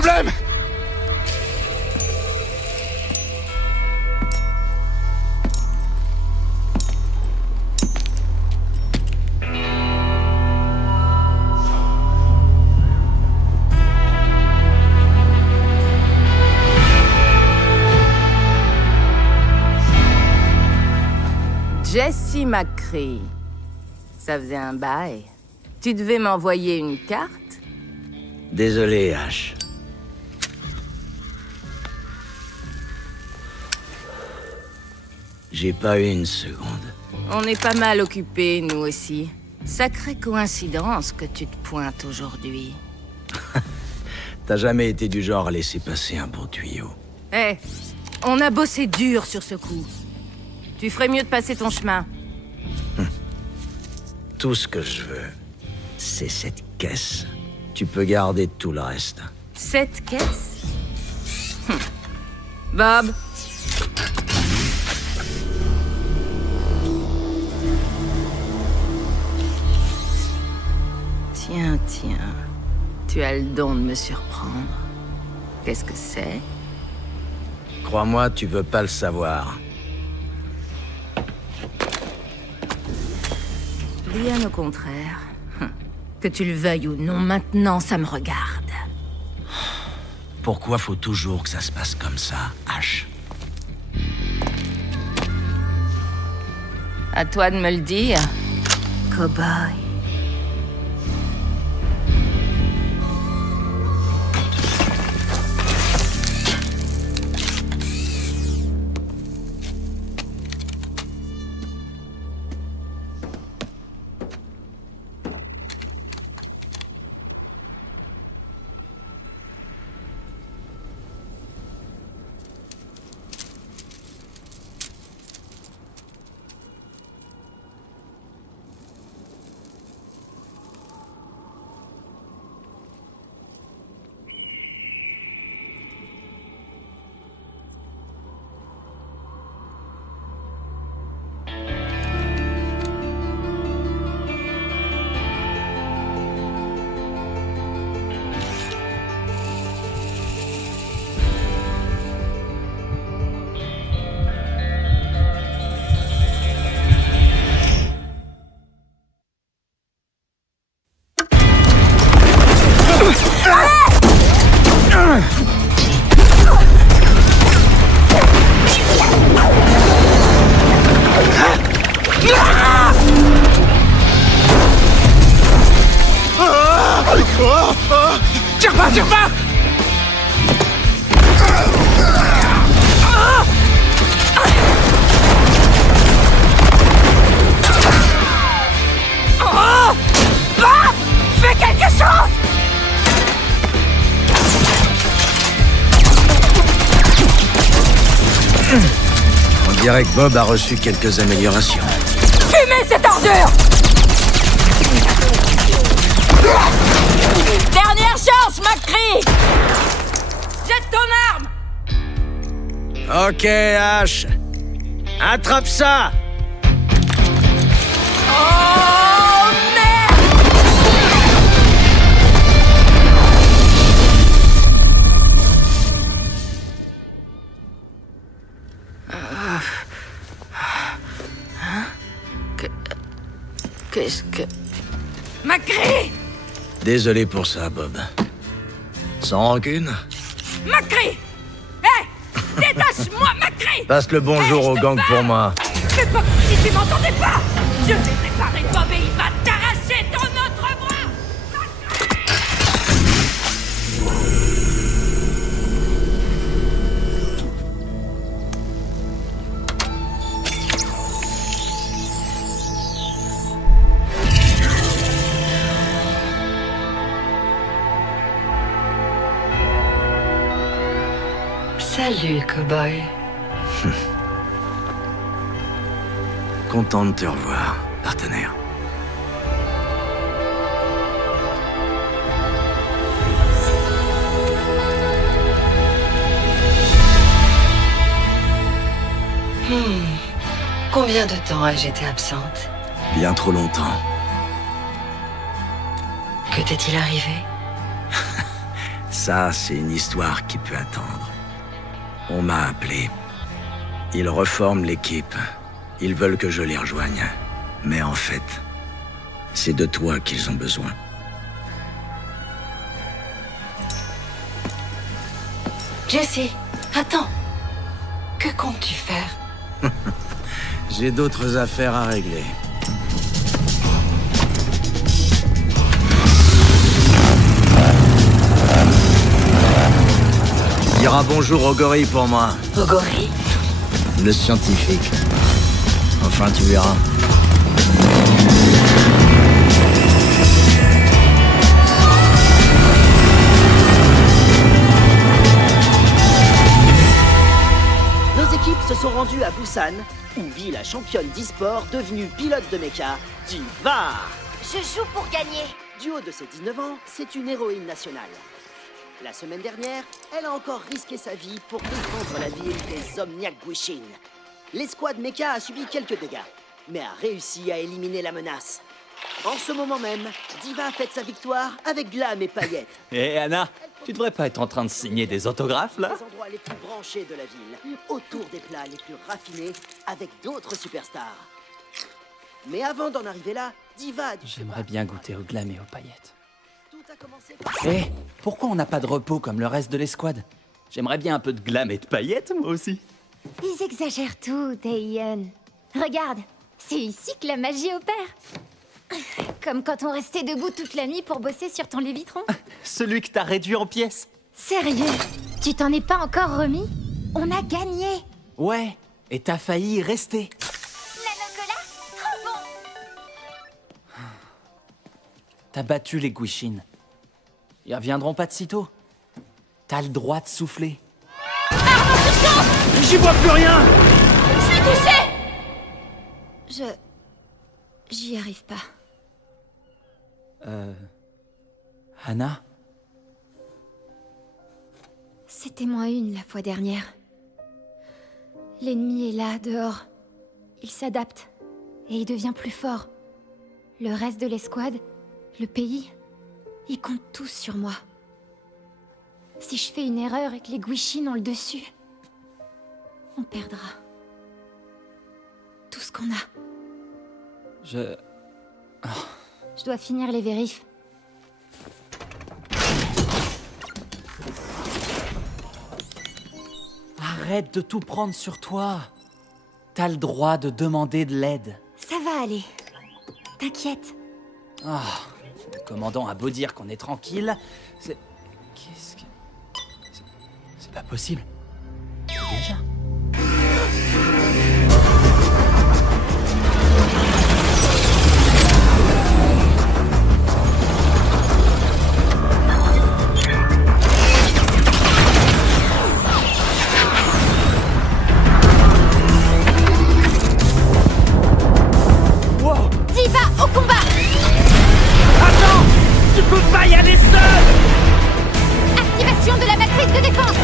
problème? Jessie McCree. Ça faisait un bail. Tu devais m'envoyer une carte? Désolé, Ash. J'ai pas eu une seconde. On est pas mal occupés, nous aussi. Sacrée coïncidence que tu te pointes aujourd'hui. T'as jamais été du genre à laisser passer un bon tuyau. Eh, on a bossé dur sur ce coup. Tu ferais mieux de passer ton chemin. Tout ce que je veux, c'est cette caisse. Tu peux garder tout le reste. Cette caisse? Bob? Tiens, tu as le don de me surprendre. Qu'est-ce que c'est? Crois-moi, tu veux pas le savoir. Bien au contraire. Que tu le veuilles ou non, maintenant, ça me regarde. Pourquoi faut toujours que ça se passe comme ça, Ash? À toi de me le dire, cow-boy. Tire pas, tire pas! Oh! Bob! Fais quelque chose! On dirait que Bob a reçu quelques améliorations. Fumez cette ordure! Dernière chance, McCree! Jette ton arme! Ok, Ash. Attrape ça! Oh, merde! Qu'est-ce que... McCree! Désolé pour ça, Bob. Sans rancune? McCree! Hé! Détache-moi, McCree! Passe le bonjour au gang pour moi. Fais pas comme si tu m'entendais pas! Je vais préparer Bob et il va t'arracher ton autre bras! Salut, cow-boy. Content de te revoir, partenaire. Combien de temps ai-je été absente? Bien trop longtemps. Que t'est-il arrivé? Ça, c'est une histoire qui peut attendre. On m'a appelé. Ils reforment l'équipe. Ils veulent que je les rejoigne. Mais en fait, c'est de toi qu'ils ont besoin. Jesse, attends. Que comptes-tu faire? J'ai d'autres affaires à régler. Dire un bonjour au gorille pour moi. Au gorille? Le scientifique. Enfin, tu verras. Nos équipes se sont rendues à Busan, où vit la championne d'e-sport devenue pilote de mecha, Diva. Je joue pour gagner. Du haut de ses 19 ans, c'est une héroïne nationale. La semaine dernière, elle a encore risqué sa vie pour défendre la ville des Omniac Guishin. L'escouade mecha a subi quelques dégâts, mais a réussi à éliminer la menace. En ce moment même, Diva fête sa victoire avec glam et paillettes. Hé Anna, tu devrais pas être en train de signer des autographes là? Les endroits les plus branchés de la ville, autour des plats les plus raffinés, avec d'autres superstars. Mais avant d'en arriver là, Diva a dû... J'aimerais bien goûter au glam et aux paillettes. Hé, pourquoi on n'a pas de repos comme le reste de l'escouade? J'aimerais bien un peu de glam et de paillettes, moi aussi. Ils exagèrent tout, Taeyeon. Regarde, c'est ici que la magie opère. Comme quand on restait debout toute la nuit pour bosser sur ton lévitron. Celui que t'as réduit en pièces. Sérieux? Tu t'en es pas encore remis? On a gagné. Ouais, et t'as failli y rester. Nanocola, trop bon. T'as battu les Guishin. Ils reviendront pas de sitôt. T'as le droit de souffler. J'y vois plus rien! Je suis touché! J'y arrive pas. Anna? C'était -1 la fois dernière. L'ennemi est là, dehors. Il s'adapte. Et il devient plus fort. Le reste de l'escouade, le pays, ils comptent tous sur moi. Si je fais une erreur et que les Guishin ont le dessus, on perdra. Tout ce qu'on a. Je dois finir les vérifs. Arrête de tout prendre sur toi. T'as le droit de demander de l'aide. Ça va aller. T'inquiète. Ah, le commandant a beau dire qu'on est tranquille, c'est... Qu'est-ce que... C'est pas possible. Déjà. Diva, au combat! Attends! Tu peux pas y aller seul! Activation de la matrice de défense!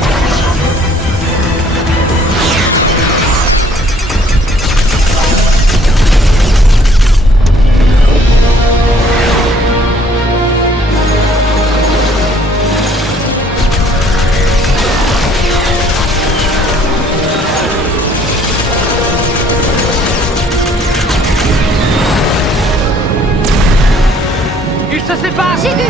Ils se séparent! J'ai vu!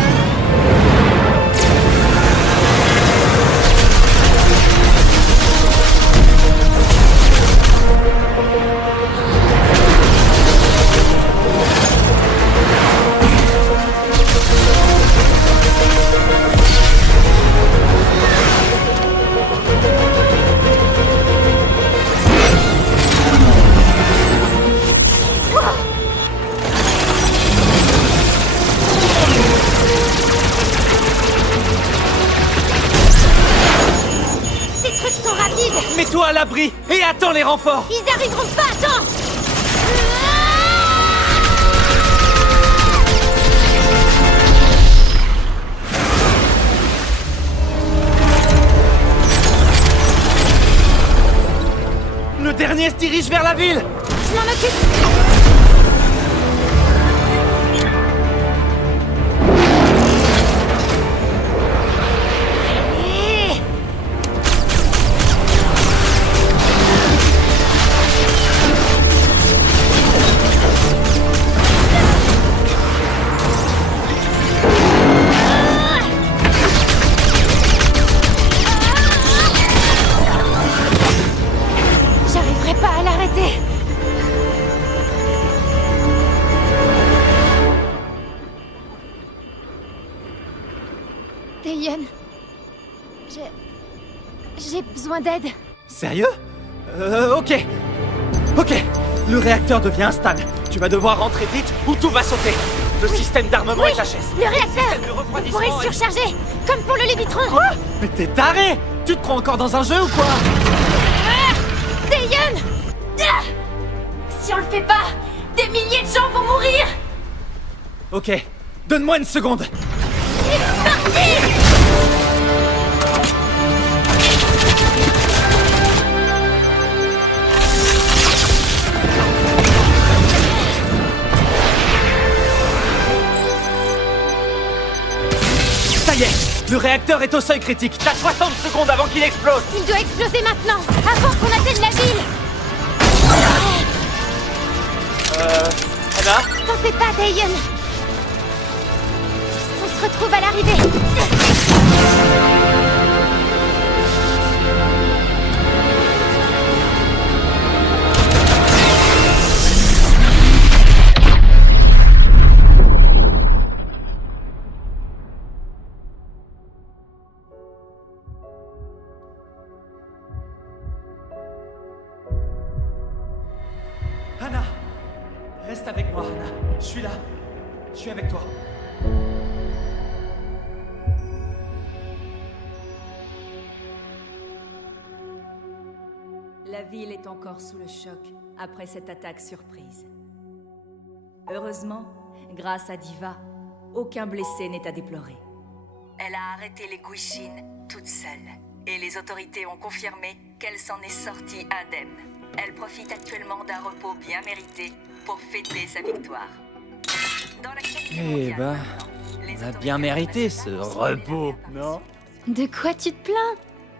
Ces trucs sont rapides! Mets-toi à l'abri et attends les renforts! Ils arriveront pas, attends! Le dernier se dirige vers la ville! Je m'en occupe! n'arriverai pas à l'arrêter. Taeyeon, j'ai besoin d'aide. Sérieux? Ok. Ok, le réacteur devient instable. Tu vas devoir rentrer vite ou tout va sauter. Le système d'armement Oui, est HS. le réacteur pourrait se surcharger, comme pour le Lévitron. Quoi? Mais t'es taré! Tu te crois encore dans un jeu ou quoi? Taeyeon! Si on le fait pas, des milliers de gens vont mourir. Ok, donne-moi une seconde. C'est parti! Ça y est, le réacteur est au seuil critique. T'as 60 secondes avant qu'il explose. Il doit exploser maintenant, avant qu'on atteigne la ville. Anna? T'en fais pas, Taeyeon. On se retrouve à l'arrivée. Anna! Reste avec moi, Anna. Je suis là. Je suis avec toi. La ville est encore sous le choc après cette attaque surprise. Heureusement, grâce à Diva, aucun blessé n'est à déplorer. Elle a arrêté les Guishin toute seule, et les autorités ont confirmé qu'elle s'en est sortie indemne. Elle profite actuellement d'un repos bien mérité pour fêter sa victoire. Dans Eh ben, on a bien mérité ce repos, non? De quoi tu te plains?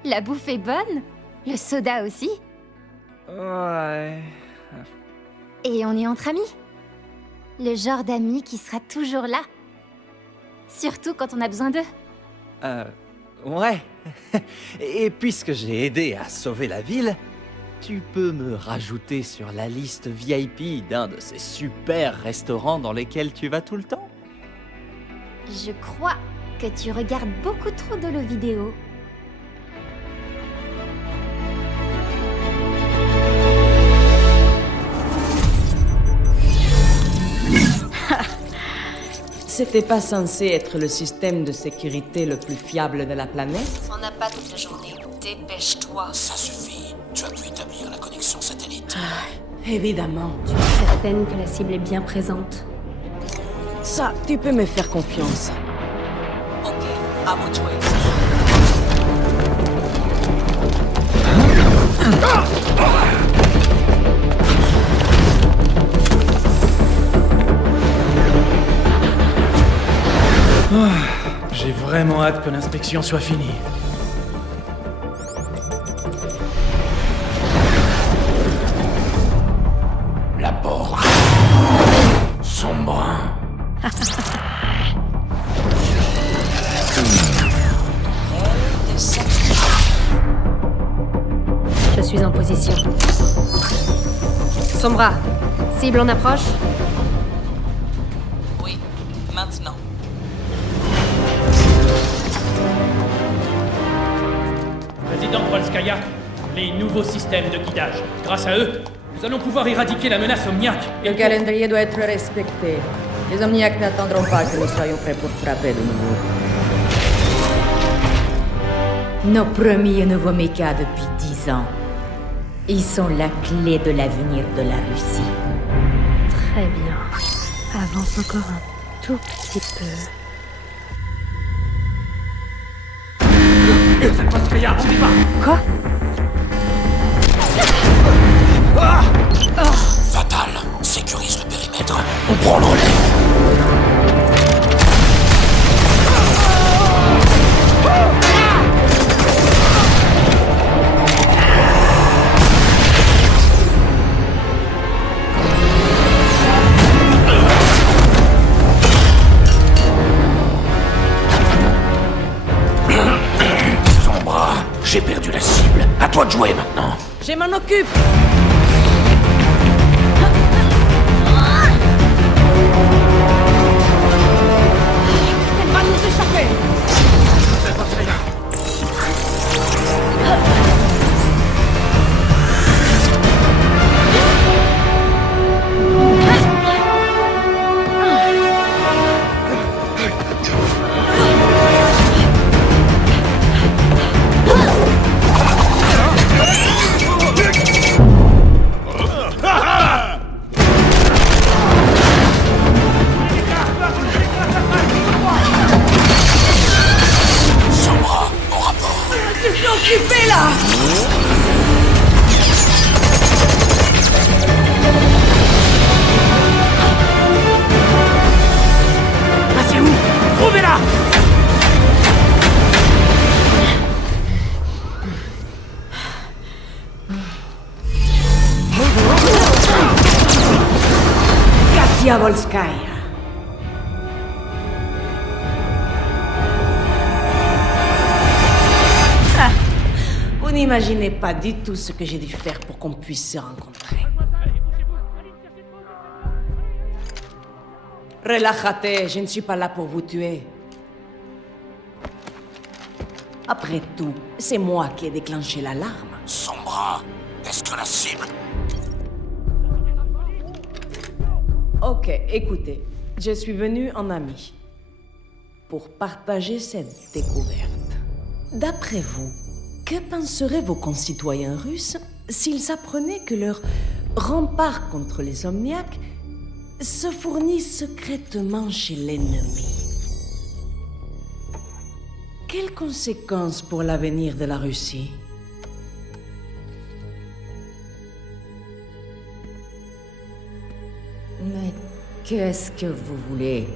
La bouffe est bonne, le soda aussi. Ouais. Et on est entre amis. Le genre d'amis qui sera toujours là. Surtout quand on a besoin d'eux. Ouais. Et puisque j'ai aidé à sauver la ville, tu peux me rajouter sur la liste VIP d'un de ces super restaurants dans lesquels tu vas tout le temps? Je crois que tu regardes beaucoup trop de nos vidéos. C'était pas censé être le système de sécurité le plus fiable de la planète? On n'a pas toute la journée. Dépêche-toi. Ça suffit. Tu as pu établir la connexion satellite. Évidemment. Tu es certaine que la cible est bien présente? Ça, tu peux me faire confiance. Ok, à vous de jouer. J'ai vraiment hâte que l'inspection soit finie. La porte. Son brin. Je suis en position. Sombra, cible en approche? Oui, maintenant. Président Polskaya, les nouveaux systèmes de guidage. Grâce à eux, nous allons pouvoir éradiquer la menace omniaque. Le calendrier doit être respecté. Les Omniacs n'attendront pas que nous soyons prêts pour frapper de nouveau. Nos premiers nouveaux mechas depuis 10 ans. Ils sont la clé de l'avenir de la Russie. Très bien. Avance encore un tout petit peu. Quoi? Fatal. Sécurise le périmètre. On prend le relais. J'ai perdu la cible. À toi de jouer maintenant. Je m'en occupe! Diavolskaya. Ah, vous n'imaginez pas du tout ce que j'ai dû faire pour qu'on puisse se rencontrer. Relájate, je ne suis pas là pour vous tuer. Après tout, c'est moi qui ai déclenché l'alarme. Sombra, est-ce que la cible... Ok, écoutez, je suis venu en ami pour partager cette découverte. D'après vous, que penseraient vos concitoyens russes s'ils apprenaient que leur rempart contre les Omniaques se fournit secrètement chez l'ennemi? Quelles conséquences pour l'avenir de la Russie? Mais qu'est-ce que vous voulez?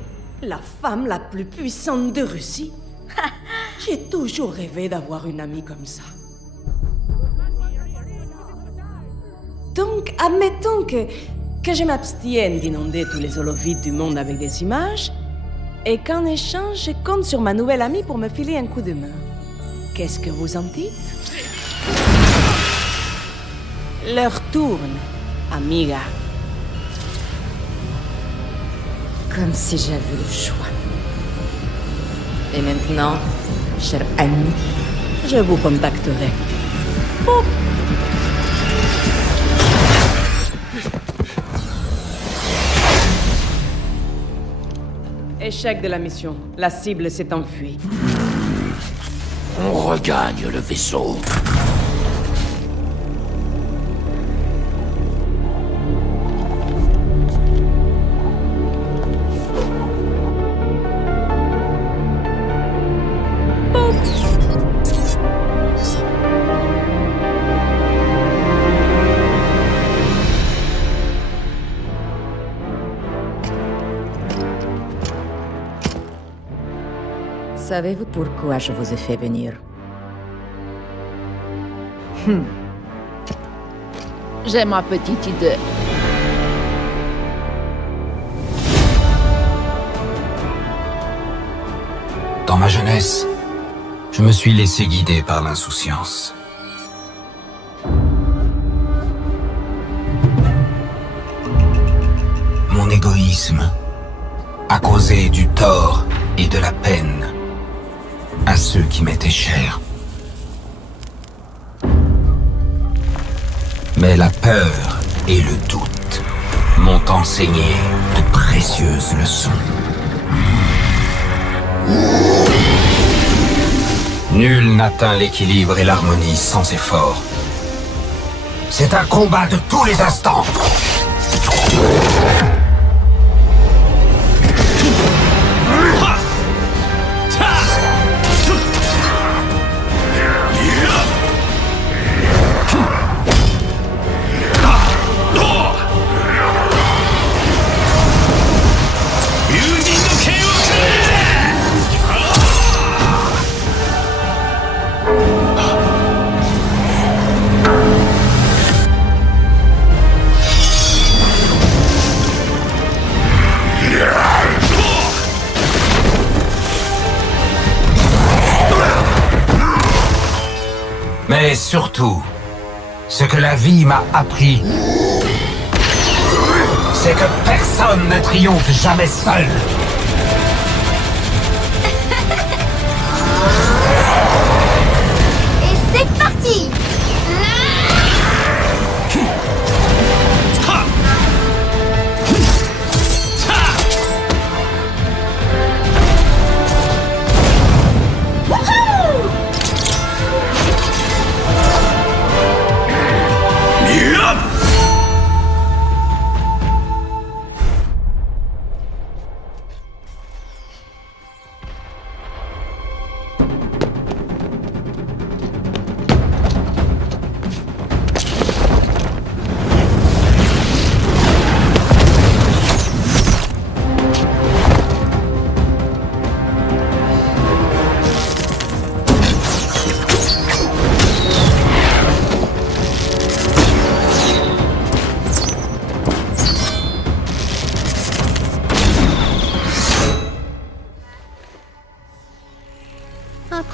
La femme la plus puissante de Russie? J'ai toujours rêvé d'avoir une amie comme ça. Donc, admettons que je m'abstienne d'inonder tous les holovides du monde avec des images, et qu'en échange, je compte sur ma nouvelle amie pour me filer un coup de main. Qu'est-ce que vous en dites? L'heure tourne, amiga. Comme si j'avais le choix. Et maintenant, cher ami, je vous contacterai. Oh. Échec de la mission. La cible s'est enfuie. On regagne le vaisseau. Savez-vous pourquoi je vous ai fait venir? J'ai ma petite idée. Dans ma jeunesse, je me suis laissé guider par l'insouciance. Mon égoïsme a causé du tort et de la peine à ceux qui m'étaient chers. Mais la peur et le doute m'ont enseigné de précieuses leçons. Nul n'atteint l'équilibre et l'harmonie sans effort. C'est un combat de tous les instants. Mais surtout, ce que la vie m'a appris, c'est que personne ne triomphe jamais seul. Et c'est parti!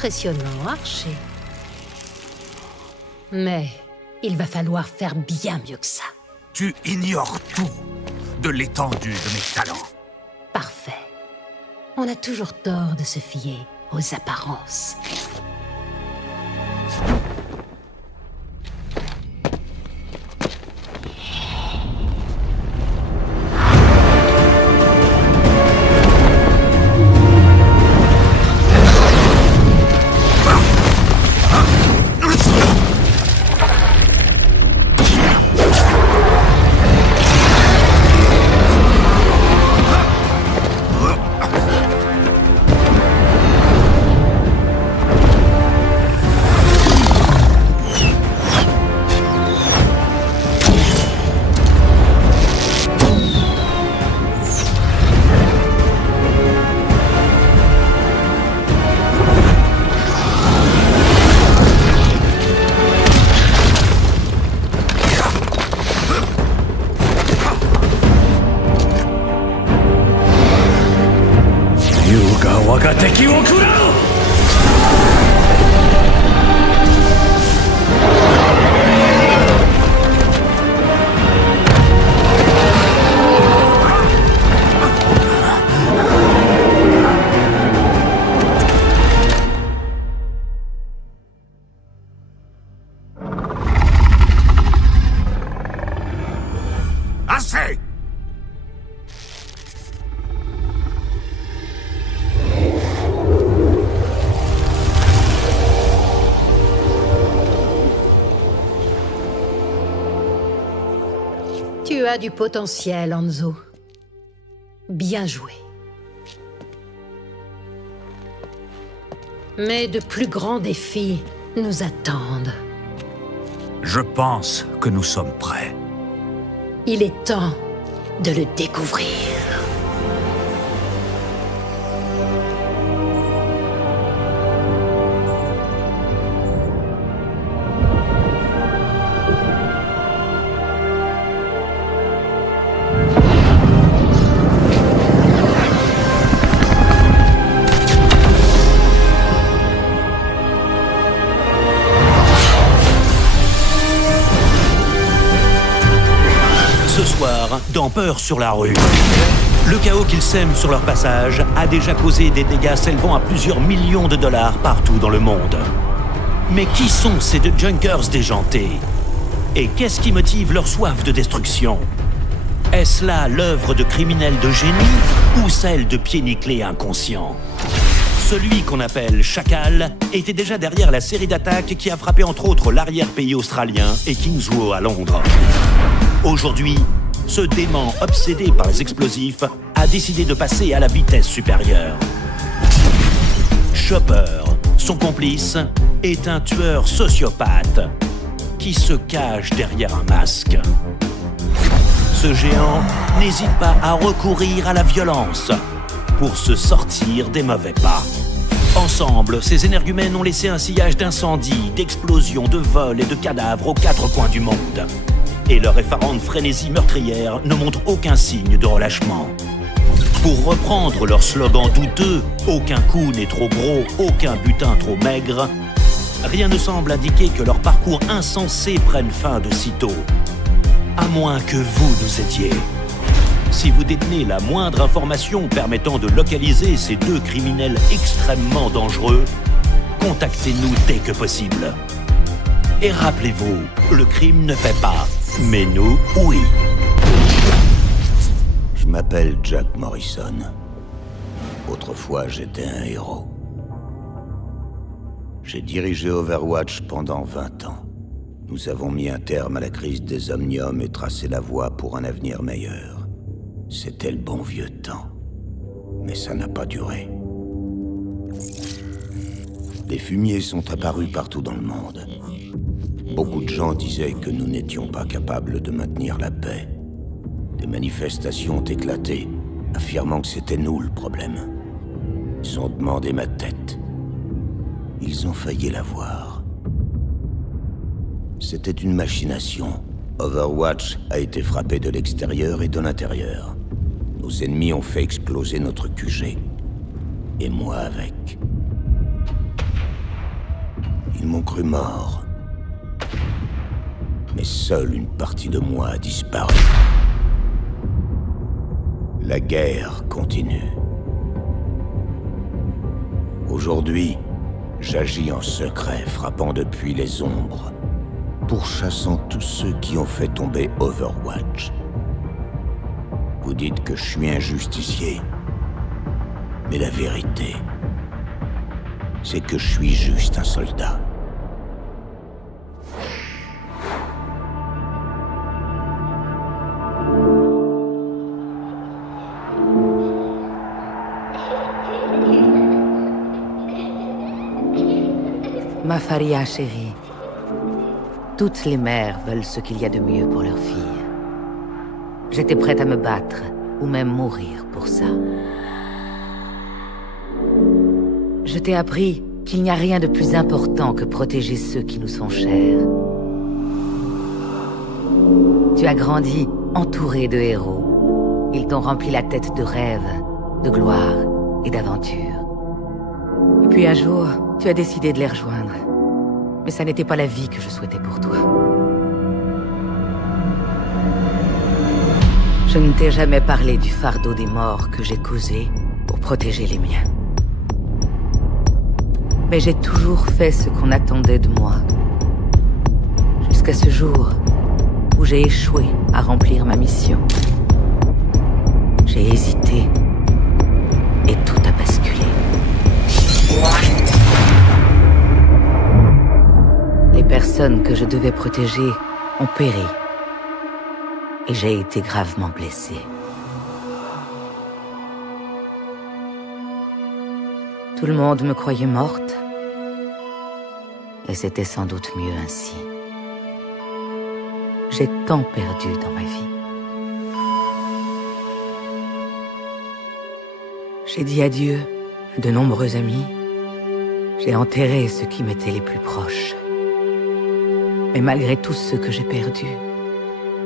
impressionnant, Archer. Mais il va falloir faire bien mieux que ça. Tu ignores tout de l'étendue de mes talents. Parfait. On a toujours tort de se fier aux apparences. Assez! Tu as du potentiel, Hanzo. Bien joué. Mais de plus grands défis nous attendent. Je pense que nous sommes prêts. Il est temps de le découvrir. Dans Peur sur la rue. Le chaos qu'ils sèment sur leur passage a déjà causé des dégâts s'élevant à plusieurs millions de dollars partout dans le monde. Mais qui sont ces deux junkers déjantés? Et qu'est-ce qui motive leur soif de destruction? Est-ce là l'œuvre de criminels de génie ou celle de pieds nickelés inconscients? Celui qu'on appelle Chacal était déjà derrière la série d'attaques qui a frappé entre autres l'arrière-pays australien et Kingswood à Londres. Aujourd'hui, ce dément obsédé par les explosifs a décidé de passer à la vitesse supérieure. Chopper, son complice, est un tueur sociopathe qui se cache derrière un masque. Ce géant n'hésite pas à recourir à la violence pour se sortir des mauvais pas. Ensemble, ces énergumènes ont laissé un sillage d'incendies, d'explosions, de vols et de cadavres aux quatre coins du monde. Et leur effarante frénésie meurtrière ne montre aucun signe de relâchement. Pour reprendre leur slogan douteux, aucun coup n'est trop gros, aucun butin trop maigre, rien ne semble indiquer que leur parcours insensé prenne fin de sitôt. À moins que vous nous aidiez. Si vous détenez la moindre information permettant de localiser ces deux criminels extrêmement dangereux, contactez-nous dès que possible. Et rappelez-vous, le crime ne paie pas. Mais nous, oui. Je m'appelle Jack Morrison. Autrefois, j'étais un héros. J'ai dirigé Overwatch pendant 20 ans. Nous avons mis un terme à la crise des Omniums et tracé la voie pour un avenir meilleur. C'était le bon vieux temps. Mais ça n'a pas duré. Des fumiers sont apparus partout dans le monde. Beaucoup de gens disaient que nous n'étions pas capables de maintenir la paix. Des manifestations ont éclaté, affirmant que c'était nous le problème. Ils ont demandé ma tête. Ils ont failli l'avoir. C'était une machination. Overwatch a été frappé de l'extérieur et de l'intérieur. Nos ennemis ont fait exploser notre QG. Et moi avec. Ils m'ont cru mort. Mais seule une partie de moi a disparu. La guerre continue. Aujourd'hui, j'agis en secret, frappant depuis les ombres, pourchassant tous ceux qui ont fait tomber Overwatch. Vous dites que je suis un justicier, mais la vérité, c'est que je suis juste un soldat. Ma Faria chérie, toutes les mères veulent ce qu'il y a de mieux pour leur fille. J'étais prête à me battre, ou même mourir pour ça. Je t'ai appris qu'il n'y a rien de plus important que protéger ceux qui nous sont chers. Tu as grandi entouré de héros. Ils t'ont rempli la tête de rêves, de gloire et d'aventures. Et puis un jour, tu as décidé de les rejoindre. Mais ça n'était pas la vie que je souhaitais pour toi. Je ne t'ai jamais parlé du fardeau des morts que j'ai causé pour protéger les miens. Mais j'ai toujours fait ce qu'on attendait de moi. Jusqu'à ce jour où j'ai échoué à remplir ma mission. J'ai hésité et tout a basculé. Les personnes que je devais protéger ont péri. Et j'ai été gravement blessée. Tout le monde me croyait morte. Et c'était sans doute mieux ainsi. J'ai tant perdu dans ma vie. J'ai dit adieu à de nombreux amis. J'ai enterré ceux qui m'étaient les plus proches. Mais malgré tout ce que j'ai perdu,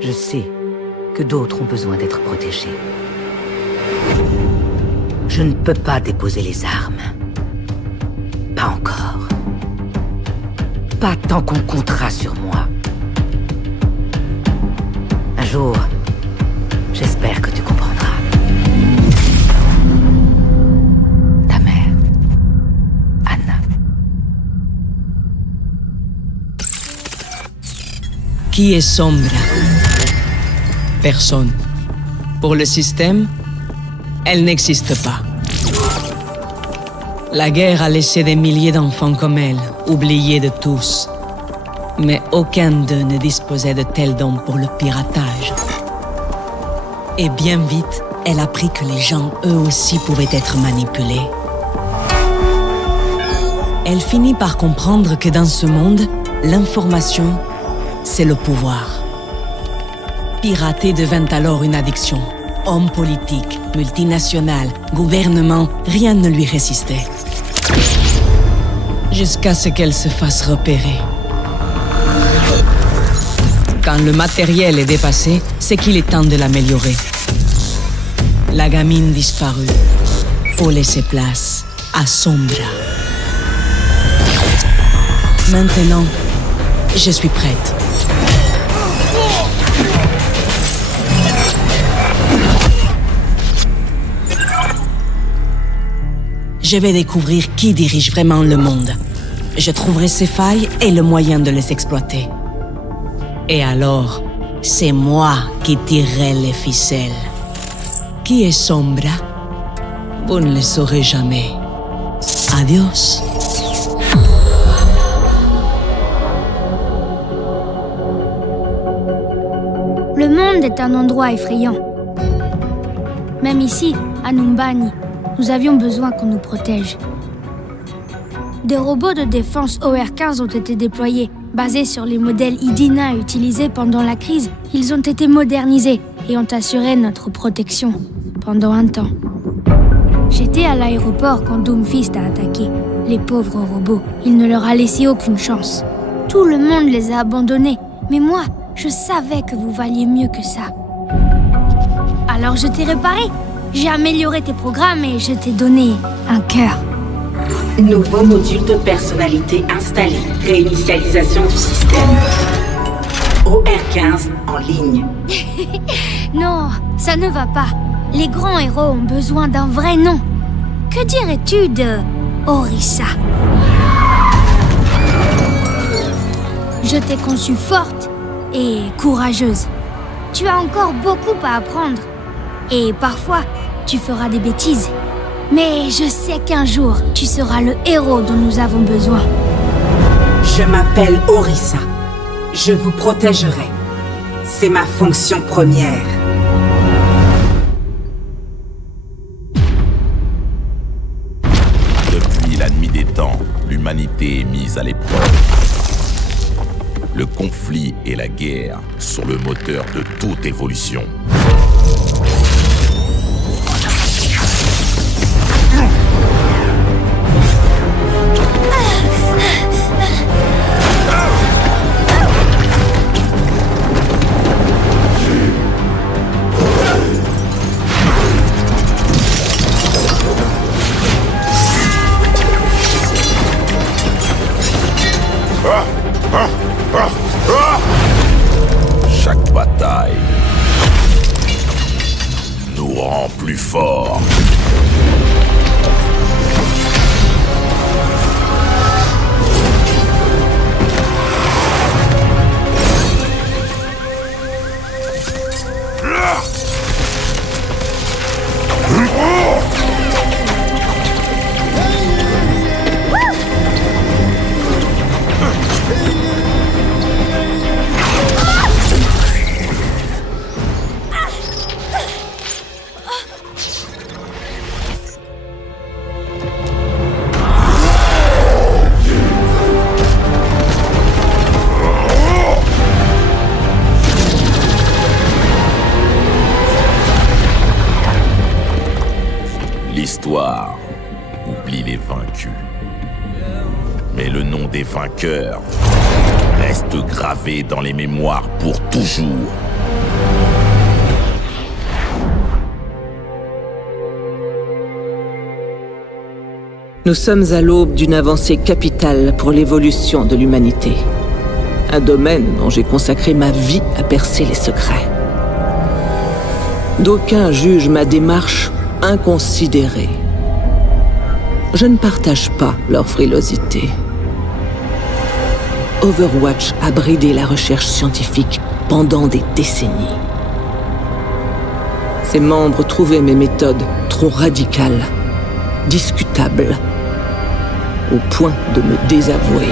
je sais que d'autres ont besoin d'être protégés. Je ne peux pas déposer les armes. Pas encore. Pas tant qu'on comptera sur moi. Un jour, j'espère que tu comprendras. Ta mère, Anna. Qui est Sombra? Personne. Pour le système, elle n'existe pas. La guerre a laissé des milliers d'enfants comme elle, oubliés de tous. Mais aucun d'eux ne disposait de tels dons pour le piratage. Et bien vite, elle apprit que les gens, eux aussi, pouvaient être manipulés. Elle finit par comprendre que dans ce monde, l'information, c'est le pouvoir. Pirater devint alors une addiction. Hommes politiques, multinationales, gouvernements, rien ne lui résistait. Jusqu'à ce qu'elle se fasse repérer. Quand le matériel est dépassé, c'est qu'il est temps de l'améliorer. La gamine disparut pour laisser place à Sombra. Maintenant, je suis prête. Je vais découvrir qui dirige vraiment le monde. Je trouverai ses failles et le moyen de les exploiter. Et alors, c'est moi qui tirerai les ficelles. Qui est Sombra? Vous ne le saurez jamais. Adios. Le monde est un endroit effrayant. Même ici, à Numbani, nous avions besoin qu'on nous protège. Des robots de défense OR-15 ont été déployés. Basés sur les modèles Idina utilisés pendant la crise, ils ont été modernisés et ont assuré notre protection pendant un temps. J'étais à l'aéroport quand Doomfist a attaqué. Les pauvres robots, il ne leur a laissé aucune chance. Tout le monde les a abandonnés, mais moi, je savais que vous valiez mieux que ça. Alors je t'ai réparé. J'ai amélioré tes programmes et je t'ai donné un cœur. Nouveau module de personnalité installé. Réinitialisation du système. OR15 en ligne. Non, ça ne va pas. Les grands héros ont besoin d'un vrai nom. Que dirais-tu de Orisa? Je t'ai conçue forte et courageuse. Tu as encore beaucoup à apprendre. Et parfois, tu feras des bêtises. Mais je sais qu'un jour, tu seras le héros dont nous avons besoin. Je m'appelle Orisa. Je vous protégerai. C'est ma fonction première. Depuis la nuit des temps, l'humanité est mise à l'épreuve. Le conflit et la guerre sont le moteur de toute évolution. Chaque bataille nous rend plus forts. L'histoire oublie les vaincus. Mais le nom des vainqueurs reste gravé dans les mémoires pour toujours. Nous sommes à l'aube d'une avancée capitale pour l'évolution de l'humanité. Un domaine dont j'ai consacré ma vie à percer les secrets. D'aucuns jugent ma démarche inconsidérée. Je ne partage pas leur frilosité. Overwatch a bridé la recherche scientifique pendant des décennies. Ses membres trouvaient mes méthodes trop radicales, discutables, au point de me désavouer.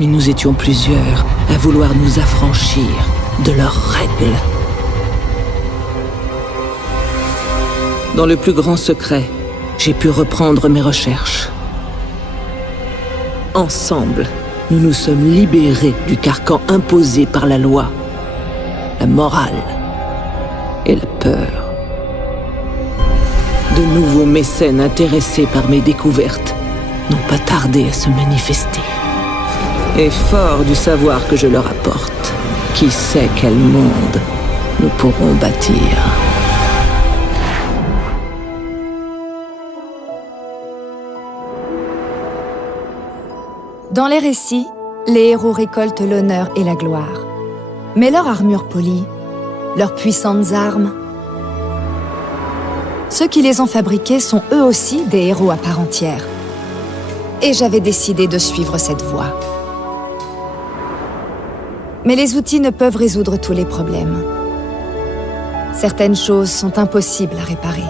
Mais nous étions plusieurs à vouloir nous affranchir de leurs règles. Dans le plus grand secret, j'ai pu reprendre mes recherches. Ensemble, nous nous sommes libérés du carcan imposé par la loi, la morale et la peur. De nouveaux mécènes intéressés par mes découvertes n'ont pas tardé à se manifester. Et fort du savoir que je leur apporte, qui sait quel monde nous pourrons bâtir. Dans les récits, les héros récoltent l'honneur et la gloire. Mais leur armure polie, leurs puissantes armes, ceux qui les ont fabriqués sont eux aussi des héros à part entière. Et j'avais décidé de suivre cette voie. Mais les outils ne peuvent résoudre tous les problèmes. Certaines choses sont impossibles à réparer.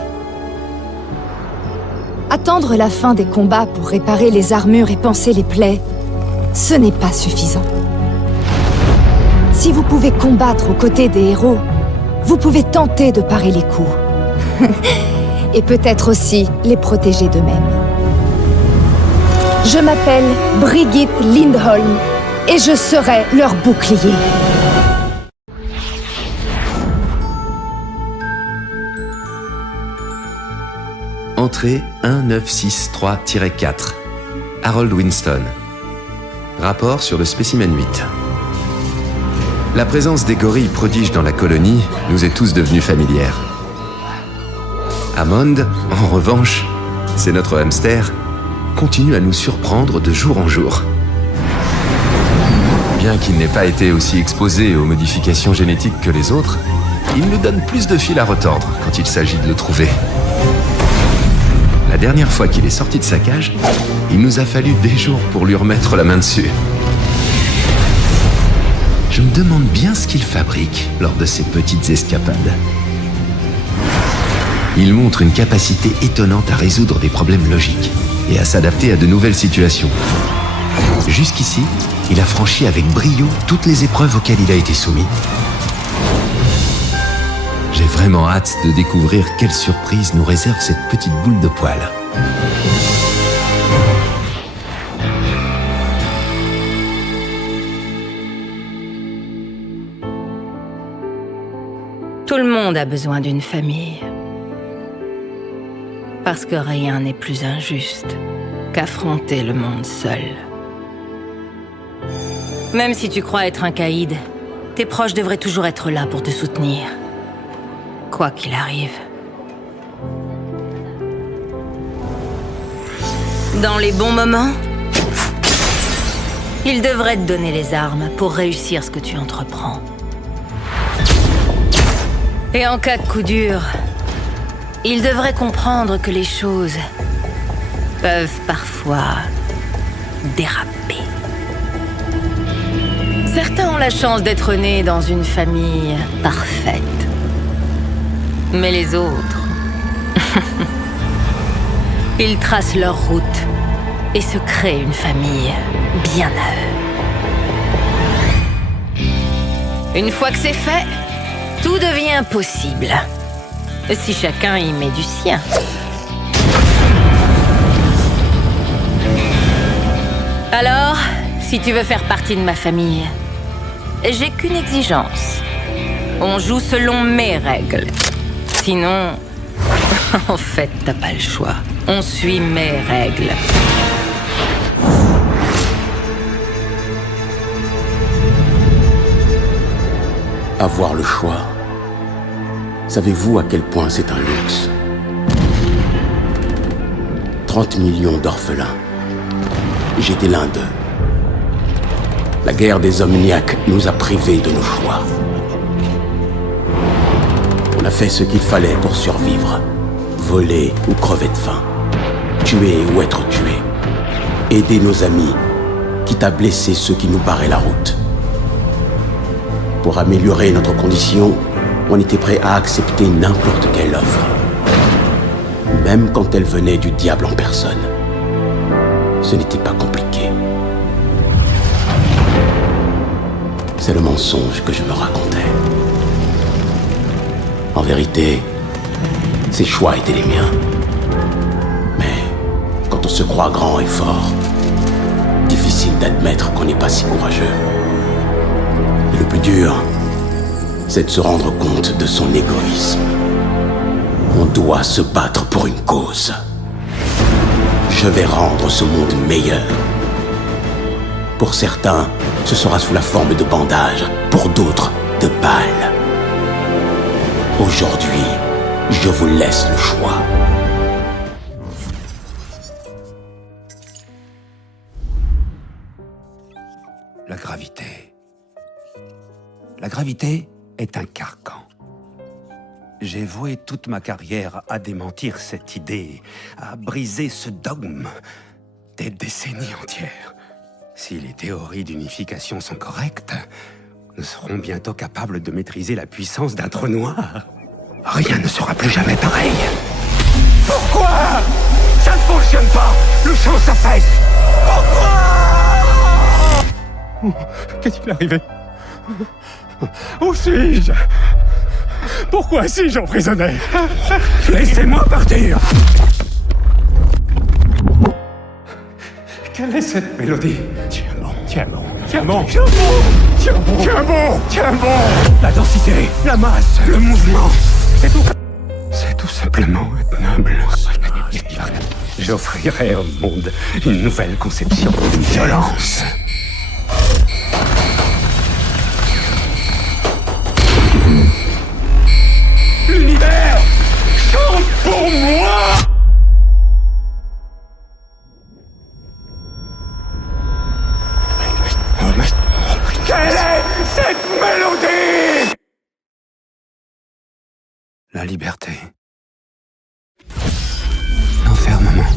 Attendre la fin des combats pour réparer les armures et panser les plaies, ce n'est pas suffisant. Si vous pouvez combattre aux côtés des héros, vous pouvez tenter de parer les coups. Et peut-être aussi les protéger d'eux-mêmes. Je m'appelle Brigitte Lindholm et je serai leur bouclier. Entrée 1963-4. Harold Winston. Rapport sur le spécimen 8. La présence des gorilles prodiges dans la colonie nous est tous devenue familière. Hammond, en revanche, c'est notre hamster, continue à nous surprendre de jour en jour. Bien qu'il n'ait pas été aussi exposé aux modifications génétiques que les autres, il nous donne plus de fil à retordre quand il s'agit de le trouver. La dernière fois qu'il est sorti de sa cage, il nous a fallu des jours pour lui remettre la main dessus. Je me demande bien ce qu'il fabrique lors de ces petites escapades. Il montre une capacité étonnante à résoudre des problèmes logiques et à s'adapter à de nouvelles situations. Jusqu'ici, il a franchi avec brio toutes les épreuves auxquelles il a été soumis. J'ai vraiment hâte de découvrir quelle surprise nous réserve cette petite boule de poil. Tout le monde a besoin d'une famille. Parce que rien n'est plus injuste qu'affronter le monde seul. Même si tu crois être un caïd, tes proches devraient toujours être là pour te soutenir. Quoi qu'il arrive. Dans les bons moments, ils devraient te donner les armes pour réussir ce que tu entreprends. Et en cas de coup dur, ils devraient comprendre que les choses peuvent parfois déraper. Certains ont la chance d'être nés dans une famille parfaite. Mais les autres, ils tracent leur route et se créent une famille bien à eux. Une fois que c'est fait, tout devient possible. Si chacun y met du sien. Alors, si tu veux faire partie de ma famille, j'ai qu'une exigence. On joue selon mes règles. Sinon, en fait, t'as pas le choix. On suit mes règles. Avoir le choix. Savez-vous à quel point c'est un luxe? 30 millions d'orphelins. J'étais l'un d'eux. La guerre des Omniaques nous a privés de nos choix. On a fait ce qu'il fallait pour survivre. Voler ou crever de faim. Tuer ou être tué. Aider nos amis, quitte à blesser ceux qui nous barraient la route. Pour améliorer notre condition, on était prêt à accepter n'importe quelle offre. Même quand elle venait du diable en personne. Ce n'était pas compliqué. C'est le mensonge que je me racontais. En vérité, ces choix étaient les miens. Mais quand on se croit grand et fort, difficile d'admettre qu'on n'est pas si courageux. Et le plus dur, c'est de se rendre compte de son égoïsme. On doit se battre pour une cause. Je vais rendre ce monde meilleur. Pour certains, ce sera sous la forme de bandages, pour d'autres, de balles. Aujourd'hui, je vous laisse le choix. La gravité. La gravité est un carcan. J'ai voué toute ma carrière à démentir cette idée, à briser ce dogme. Des décennies entières. Si les théories d'unification sont correctes, nous serons bientôt capables de maîtriser la puissance d'un trou noir. Rien ne sera plus jamais pareil. Pourquoi ça ne fonctionne pas? Le champ s'affaisse. Pourquoi? Qu'est-il arrivé? Où suis-je? Pourquoi suis-je emprisonné? Laissez-moi partir. Quelle est cette mélodie? Tiens bon, tiens bon, tiens bon. Tiens bon. Tiens bon. Tiens bon. Tiens bon. La densité, la masse, le mouvement. C'est tout simplement noble. J'offrirai au monde une nouvelle conception de violence. L'univers chante. pour moi! Quelle est cette mélodie? La liberté. L'enfermement.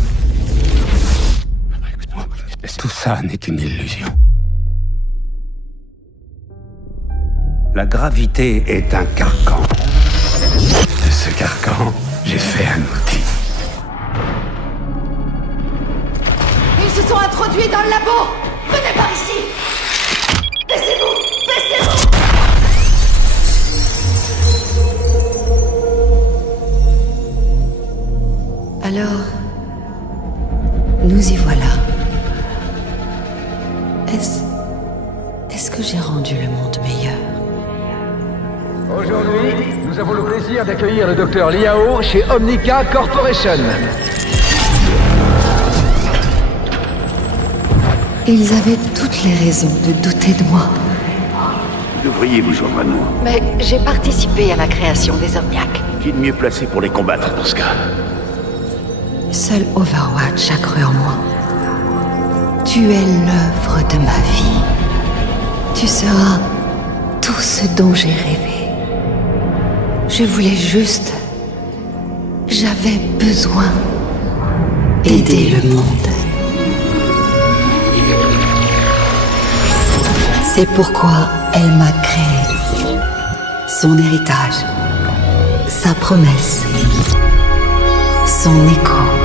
Tout ça n'est qu'une illusion. La gravité est un carcan. De ce carcan, j'ai fait un outil. Ils se sont introduits dans le labo! Venez par ici! Baissez-vous! Baissez-vous! Alors, nous y voilà. Est-ce que j'ai rendu le monde meilleur? Aujourd'hui, nous avons le plaisir d'accueillir le Dr Liao chez Omnica Corporation. Ils avaient toutes les raisons de douter de moi. Vous devriez vous joindre à nous. Mais j'ai participé à la création des Omniacs. Qui est le mieux placé pour les combattre dans ce cas? Seul Overwatch a cru en moi. Tu es l'œuvre de ma vie. Tu seras tout ce dont j'ai rêvé. Je voulais juste... J'avais besoin d'aider le monde. C'est pourquoi elle m'a créé. Son héritage, sa promesse, son écho.